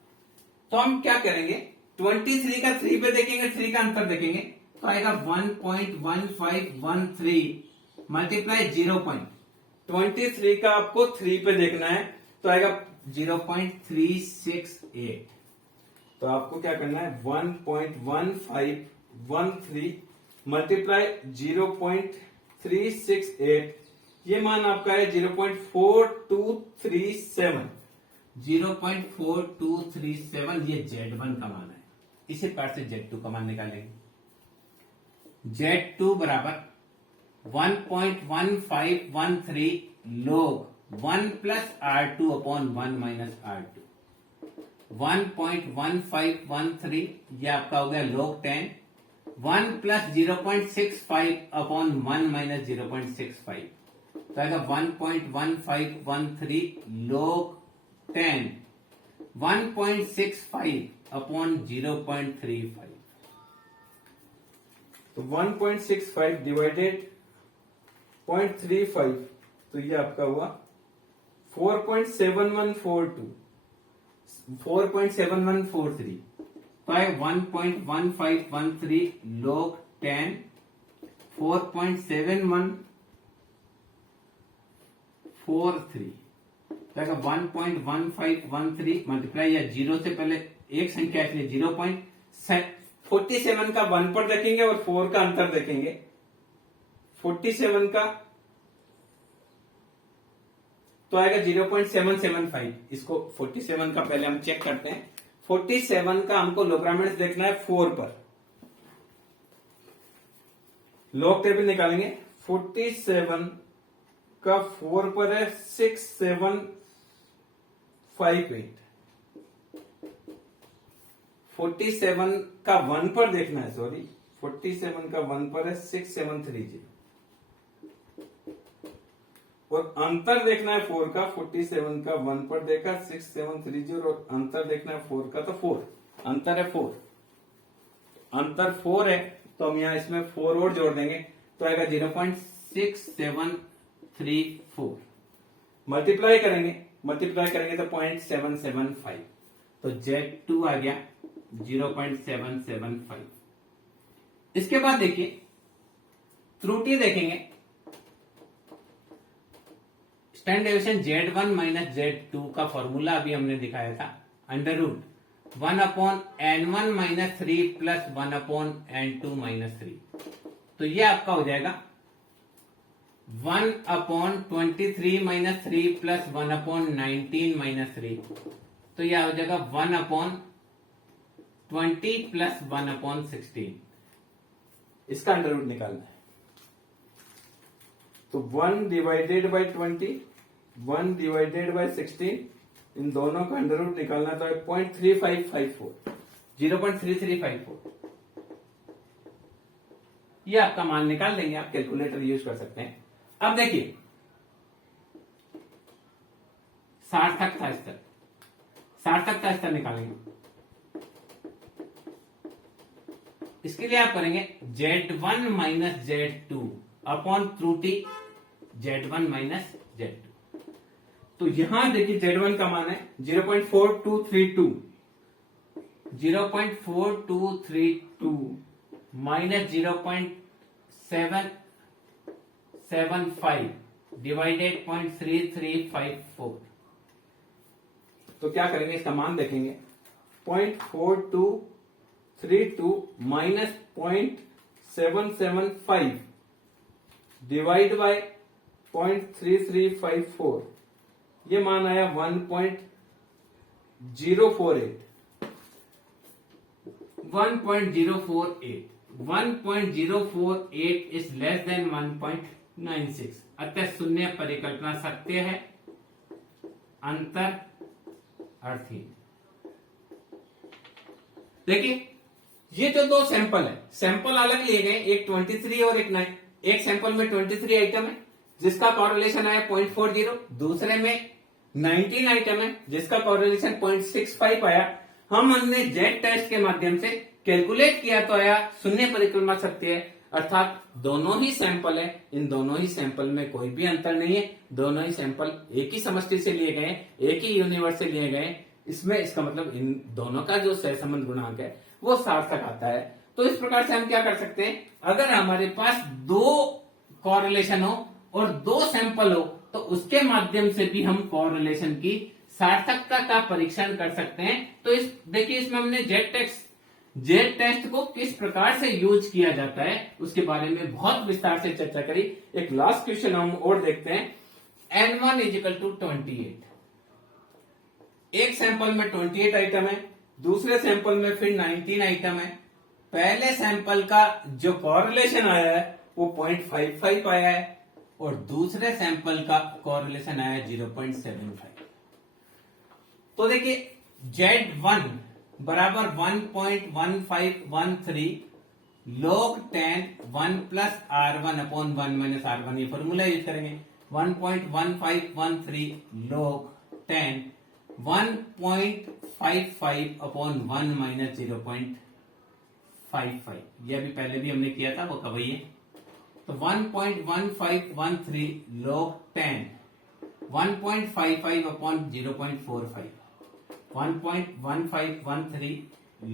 तो हम क्या करेंगे, 23 का 3 पे देखेंगे, 3 का अंतर देखेंगे, तो आएगा 1.1513 मल्टीप्लाई 0.23 का आपको 3 पे देखना है, तो आएगा 0.368। तो आपको क्या करना है, 1.1513 मल्टीप्लाई 0.368, ये मान आपका है 0.4237। 0.4237 ये Z1 का मान है। इसी प्रकार से Z2 का मान निकालेंगे। Z2 बराबर 1.1513 log 1 plus R2 upon 1 minus R2। 1.1513 ये आपका हो गया log 10, 1 प्लस 0.65 अपॉन 1 माइनस 0.65, तो आएगा 1.1513 log 10 1.65 अपॉन 0.35। तो 1.65 डिवाइडेड 0.35, तो ये आपका हुआ 4.7142, 4.7143, तो आए 1.1513 log 10 4.7143, तो आएगा 1.1513 मल्टीप्लाई, या जीरो से पहले एक संख्या इसलिए 0.47 का 1 पर देखेंगे और 4 का अंतर देखेंगे। 47 का तो आएगा 0.775, इसको 47 का पहले हम चेक करते हैं। 47 का हमको लोग्रामेंट्स देखना है 4 पर, लॉग टेबल निकालेंगे। 47 का 4 पर है 6758। 47 का 1 पर देखना है, सॉरी 47 का 1 पर है 6730, और अंतर देखना है 4 का। 47 का 1 पर देखा 6730, और अंतर देखना है 4 का, तो 4 अंतर है 4, अंतर 4 है, तो हम यहां इसमें 4 और जोड़ देंगे, तो आएगा 0.6734। मल्टीप्लाई करेंगे तो 0.775, तो Z2 आ गया 0.775। इसके बाद देखिए त्रुटि देखेंगे, standard deviation Z1 minus Z2 का फॉर्मूला अभी हमने दिखाया था, under root 1 upon N1 minus 3 plus 1 upon N2 minus 3, तो ये आपका हो जाएगा 1 upon 23 minus 3 plus 1 upon 19 minus 3, तो यह हो जाएगा 1 अपॉन 20 प्लस 1 अपॉन 16। इसका अंडर रूट निकालना है, तो 1 डिवाइडेड बाय 20, 1 डिवाइडेड बाय 16, इन दोनों का अंडर रूट निकालना, तो 0.3554, 0.3354, ये आपका मान निकाल देंगे। आप कैलकुलेटर यूज कर सकते हैं। अब देखिए सार्थकता स्तर, सार्थकता स्तर निकालेंगे। इसके लिए आप करेंगे Z1 माइनस Z2 अपॉन त्रुटि Z1 माइनस Z2। तो यहां देखिए Z1 का मान है 0.4232, 0.4232 माइनस 0.775 डिवाइडेड 0.3354। तो क्या करेंगे, इसका मान देखेंगे 0.4232 माइनस 0.775 डिवाइड बाय 0.3354, ये मान आया 1.048। 1.048 इज लेस देन 1.96। अतः शून्य परिकल्पना सत्य है, अंतर अर्थहीन। देखिए ये जो दो सैंपल है, सैंपल अलग लिए गए, एक 23 और एक 9। एक सैंपल में 23 आइटम है जिसका कॉरेलेशन आया 0.40, दूसरे में 19 आइटम है जिसका कॉरेलेशन 0.65 आया। हमने जेड टेस्ट के माध्यम से कैलकुलेट किया तो आया शून्य परिक्रमा सत्य है, अर्थात दोनों ही सैंपल है, इन दोनों ही सैंपल में कोई भी अंतर नहीं है, दोनों ही सैंपल एक ही समष्टि से लिए गए, एक ही यूनिवर्स से लिए गए। इसमें इसका मतलब इन दोनों का जो सहसंबंध गुणांक है वो सार्थक आता है। तो इस प्रकार से हम क्या कर सकते हैं, अगर हमारे पास दो कॉरेलेशन हो और दो सैंपल हो तो उसके माध्यम से भी हम कॉरेलेशन की सार्थकता का परीक्षण कर सकते हैं। तो इस देखिए इसमें हमने जेड टेस्ट को किस प्रकार से यूज किया जाता है उसके बारे में बहुत विस्तार से चर्चा करी। एक लास्ट क्वेश्चन हम और देखते हैं। N1 = 28। एक सैंपल में 28 आइटम है, दूसरे सैंपल में फिर 19 आइटम है। पहले सैंपल का जो कॉरेलेशन आया है वो 0.55 आया है और दूसरे सैंपल का कॉरेलेशन आया है 0.75। तो देखिए Z1 बराबर 1.1513 log 10 1 plus R1 upon 1 minus R1, ये फॉर्मूला यूज करेंगे। 1.1513 log 10 1.55 अपॉन 1 माइनस 0.55, ये अभी पहले भी हमने किया था, वो कब है। तो 1.1513 log 10 1.55 अपॉन 0.45, 1.1513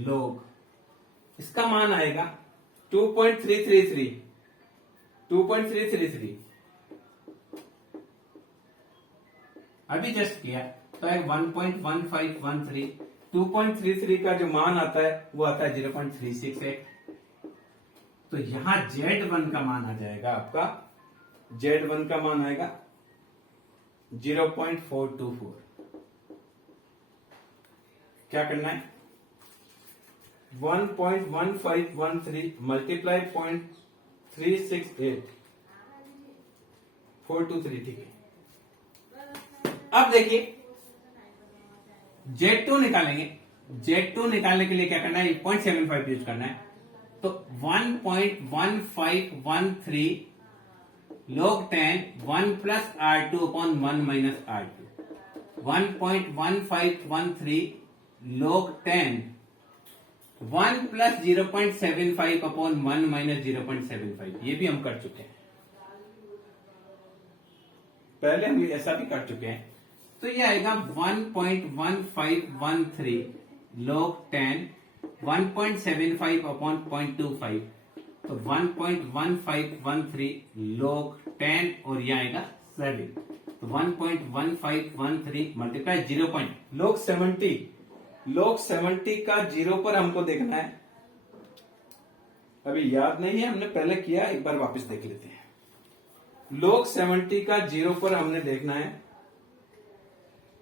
log, इसका मान आएगा 2.333 अभी जस्ट किया तो 1.1513, 2.33 का जो मान आता है वो आता है 0.368। तो यहां Z1 का मान आ जाएगा आपका, Z1 का मान आएगा 0.424। क्या करना है, 1.1513 मल्टीप्लाई 0.368 423, ठीक है। अब देखिए Z2 निकालेंगे। Z2 निकालने के लिए क्या करना है, 0.75 यूज करना है। तो 1.1513 log 10 1 plus R2 upon 1 minus R2, 1.1513 log 10 1 plus 0.75 upon 1 minus 0.75, ये भी हम कर चुके हैं, पहले हम ऐसा भी कर चुके हैं। तो ये आएगा 1.1513 log 10 1.75 अपॉन 0.25, तो 1.1513 log 10 और ये आएगा 7, तो 1.1513 मल्टीप्लाई 0. log 70 का 0 पर हमको देखना है, अभी याद नहीं है, हमने पहले किया, एक बार वापस देख लेते हैं। log 70 का 0 पर हमने देखना है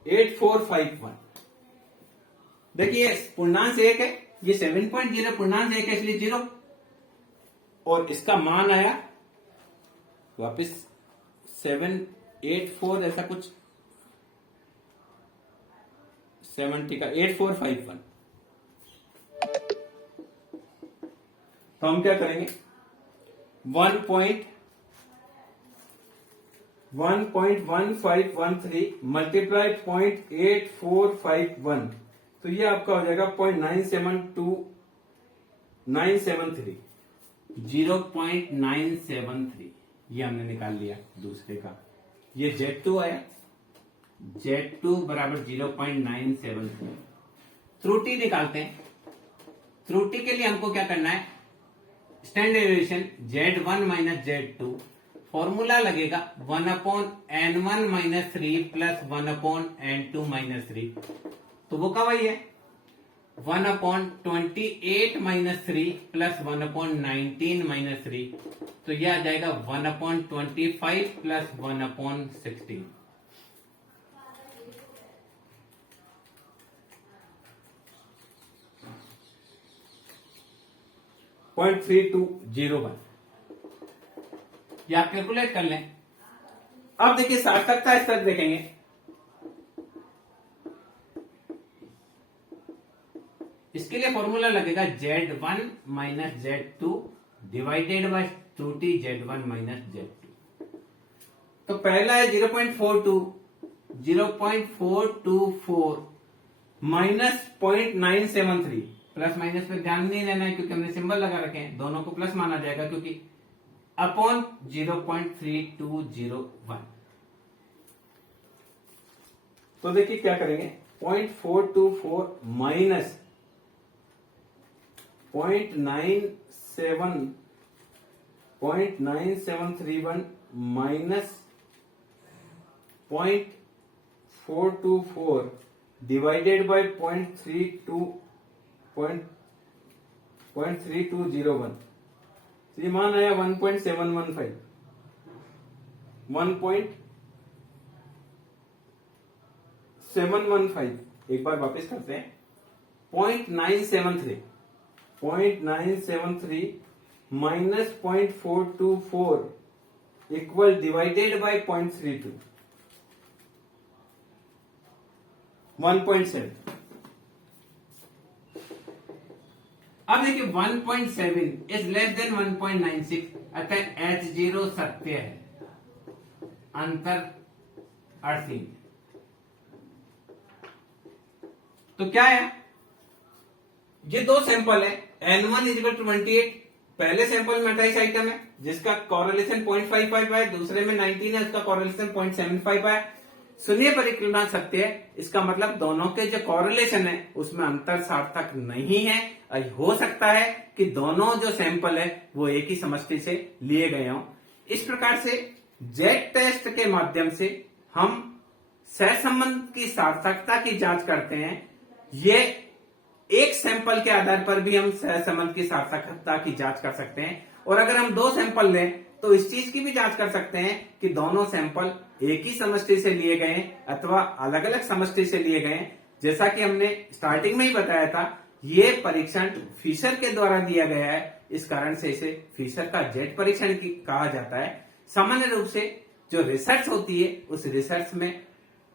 8451। देखिए पूर्णांक 1 है, ये 7.0 पूर्णांक 1 है इसलिए 0, और इसका मान आया वापस 784 ऐसा कुछ, 70 का 8451। तो हम क्या करेंगे, 1.1513 मल्टीप्लाई 0.8451, तो ये आपका हो जाएगा 0.972973, 0.973, ये हमने निकाल लिया दूसरे का। ये Z2 आया, Z2 बराबर 0.973। त्रुटि निकालते हैं। त्रुटि के लिए हमको क्या करना है, standard deviation Z1 minus Z2, formula लगेगा 1/n1 minus 3 plus 1/n2 minus 3, तो वो कब आई है 1/28 माइनस 3 प्लस 1/19 माइनस 3, तो यह आ जाएगा 1/25 प्लस 1/16। 0.3201। ये आप कैलकुलेट कर लें। अब देखिए सार्थकता स्तर देखेंगे। इसके लिए फॉर्मूला लगेगा Z1 minus Z2 divided by त्रुटि Z1 माइनस Z2। तो पहला है 0.424 माइनस 0.973। प्लस माइनस पे ध्यान नहीं देना है क्योंकि हमने सिंबल लगा रखे हैं, दोनों को प्लस माना जाएगा क्योंकि अपॉन 0.3201। तो देखिए क्या करेंगे, 0.424 माइनस 0.9731 माइनस 0.424 डिवाइडेड बाय 0.3201। ये मान आया 1.715। 1.715। एक बार वापस करते हैं। 0.973 माइनस 0.424 इक्वल डिवाइडेड बाय 0.32 1.7। अब देखिए 1.7 इज लेस देन 1.96, अतः H0 सत्य है, अंतर असीम। तो क्या है, ये दो सैंपल है, N1 इजिकल टू 28। पहले सैंपल में 28 आइटम है जिसका कॉरेलेशन 0.55 है, दूसरे में 19 है, उसका कॉरेलेशन 0.75 है। शून्य परिकल्पना सत्य है, इसका मतलब दोनों के जो कॉरेलेशन है उसमें अंतर सार्थक नहीं है। हो सकता है कि दोनों जो सैंपल है वो एक ही समष्टि से लिए गए हों। इस प्रकार से जेड टेस्ट के माध्यम से हम सहसंबंध की सार्थकता की जांच करते हैं। ये एक सैंपल के आधार पर भी हम सहसंबंध की सार्थकता की जांच कर सकते हैं, और अगर हम दो सैंपल लें तो इस चीज की भी जांच कर सकते हैं कि दोनों सैंपल एक ही समष्टि से लिए गए अथवा अलग अलग समष्टि से लिए गए। जैसा कि हमने स्टार्टिंग में ही बताया था, ये परीक्षण फिशर के द्वारा दिया गया है, इस कारण से इसे फिशर का जेड परीक्षण कहा जाता है। सामान्य रूप से जो रिसर्च होती है उस रिसर्च में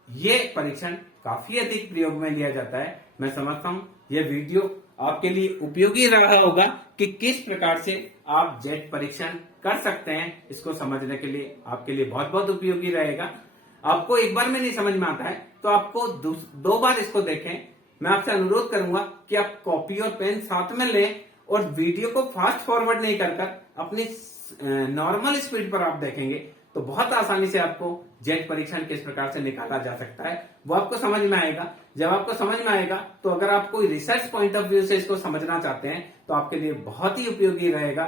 ये परीक्षण काफी अधिक प्रयोग में लिया जाता है। मैं समझता हूं यह वीडियो आपके लिए उपयोगी रहा होगा कि किस प्रकार से आप जेड परीक्षण कर सकते हैं। इसको समझने के लिए आपके लिए बहुत बहुत उपयोगी रहेगा। आपको एक बार में नहीं समझ में आता है तो आपको दो बार इसको देखें। मैं आपसे अनुरोध करूंगा कि आप कॉपी और पेन साथ में लें और वीडियो को फास्ट फॉरवर्ड नहीं कर अपनी नॉर्मल स्पीड पर आप देखेंगे तो बहुत आसानी से आपको जेड परीक्षण किस प्रकार से निकाला जा सकता है वो आपको समझ में आएगा। जब आपको समझ में आएगा तो अगर आप कोई रिसर्च पॉइंट ऑफ व्यू से इसको समझना चाहते हैं तो आपके लिए बहुत ही उपयोगी रहेगा।